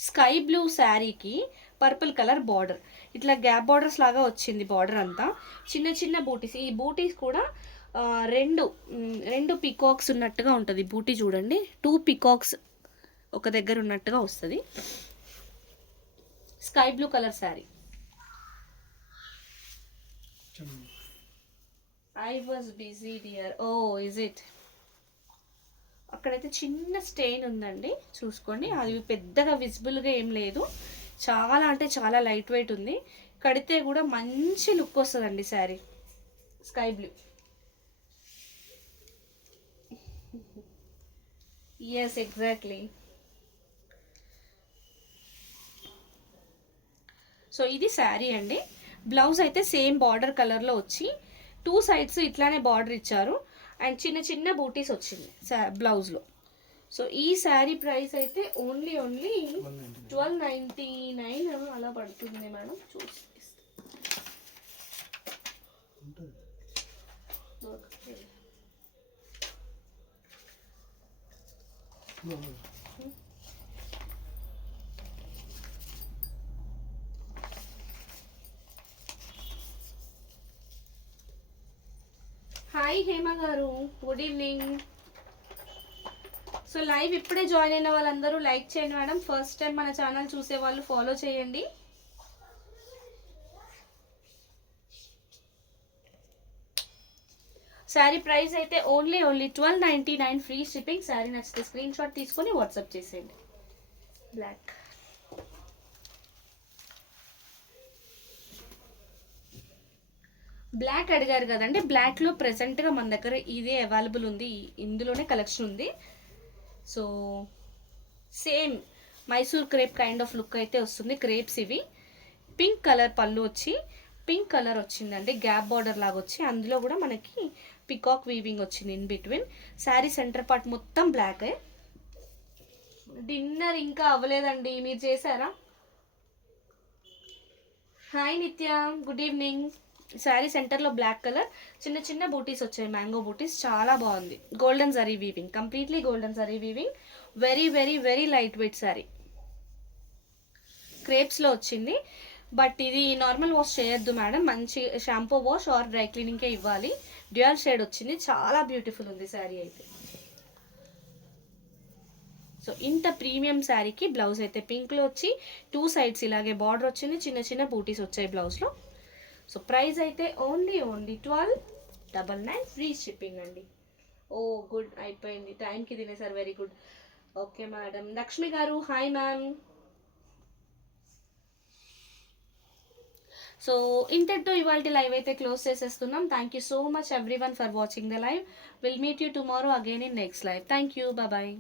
స్కై బ్లూ శారీకి పర్పుల్ కలర్ బార్డర్, ఇట్లా గ్యాప్ బార్డర్స్ లాగా వచ్చింది బార్డర్ అంతా. చిన్న చిన్న బూటీస్, ఈ బూటీస్ కూడా రెండు పికాక్స్ ఉన్నట్టుగా ఉంటుంది బూటీ. చూడండి, 2 పికాక్స్ ఒక దగ్గర ఉన్నట్టుగా వస్తుంది. Sky blue colour sari. I was busy dear. Oh is it? అక్కడైతే చిన్న స్టెయిన్ ఉందండి, చూసుకోండి. అది పెద్దగా విజిబుల్గా ఏం లేదు, చాలా అంటే చాలా లైట్ వెయిట్ ఉంది. కడితే కూడా మంచి లుక్ వస్తుందండి sari. Sky blue. Yes, exactly. So ఇది శారీ అండి. బ్లౌజ్ అయితే సేమ్ బార్డర్ కలర్లో వచ్చి 2 sides ఇట్లానే బార్డర్ ఇచ్చారు, అండ్ చిన్న చిన్న బూటీస్ వచ్చింది బ్లౌజ్లో. సో ఈ శారీ ప్రైస్ అయితే ఓన్లీ 1299 అలా పడుతుంది మేడం. చూసి హాయ్ హేమ గారు, గుడ్ ఈవినింగ్. సో లైవ్ ఇప్పుడే జాయిన్ అయిన వాళ్ళందరూ లైక్ చేయండి మేడం. ఫస్ట్ టైం మన ఛానల్ చూసే వాళ్ళు ఫాలో చేయండి. శారీ ప్రైస్ అయితే ఓన్లీ 1299 ఫ్రీ షిప్పింగ్. శారీ నచ్చితే స్క్రీన్ షాట్ తీసుకొని వాట్సాప్ చేసేయండి. బ్లాక్ బ్లాక్ అడిగారు కదండి. బ్లాక్లో ప్రెసెంట్గా మన దగ్గర ఇదే అవైలబుల్ ఉంది, ఇందులోనే కలెక్షన్ ఉంది. So same Mysore crepe kind of look అయితే వస్తుంది. క్రేప్స్ ఇవి. పింక్ కలర్ పళ్ళు వచ్చి పింక్ కలర్ వచ్చిందండి, గ్యాప్ బార్డర్ లాగా వచ్చి అందులో కూడా మనకి పికాక్ వీవింగ్ వచ్చింది in between. Sari centre part మొత్తం బ్లాకే. డిన్నర్ ఇంకా అవ్వలేదండి, మీరు చేశారా? హాయ్ నిత్య, గుడ్ ఈవినింగ్. శారీ సెంటర్లో బ్లాక్ కలర్, చిన్న చిన్న బూటీస్ వచ్చాయి, మ్యాంగో బూటీస్, చాలా బాగుంది. Golden zari weaving, completely golden zari weaving. Very very very light weight sari. క్రేప్స్లో వచ్చింది, బట్ ఇది నార్మల్ వాష్ చేయొద్దు మేడం, మంచి షాంపూ వాష్ ఆర్ డ్రై క్లీనింగ్కే ఇవ్వాలి. డ్యూయల్ షేడ్ వచ్చింది, చాలా బ్యూటిఫుల్ ఉంది శారీ అయితే. సో ఇంత ప్రీమియం శారీకి బ్లౌజ్ అయితే పింక్లో వచ్చి 2 సైడ్స్ ఇలాగే బార్డర్ వచ్చింది, చిన్న చిన్న బూటీస్ వచ్చాయి బ్లౌజ్లో. సో ప్రైస్ అయితే ఓన్లీ 1299 ఫ్రీ షిప్పింగ్ అండి. ఓ గుడ్, అయిపోయింది, టైంకి తినేసారు, very good. Okay madam. Lakshmi garu hi ma'am. So ఇంతటితో ఇవాళ లైవ్ అయితే క్లోజ్ చేసేస్తున్నాం. Thank you so much everyone for watching the live. Will meet you tomorrow again in next live. Thank you, bye.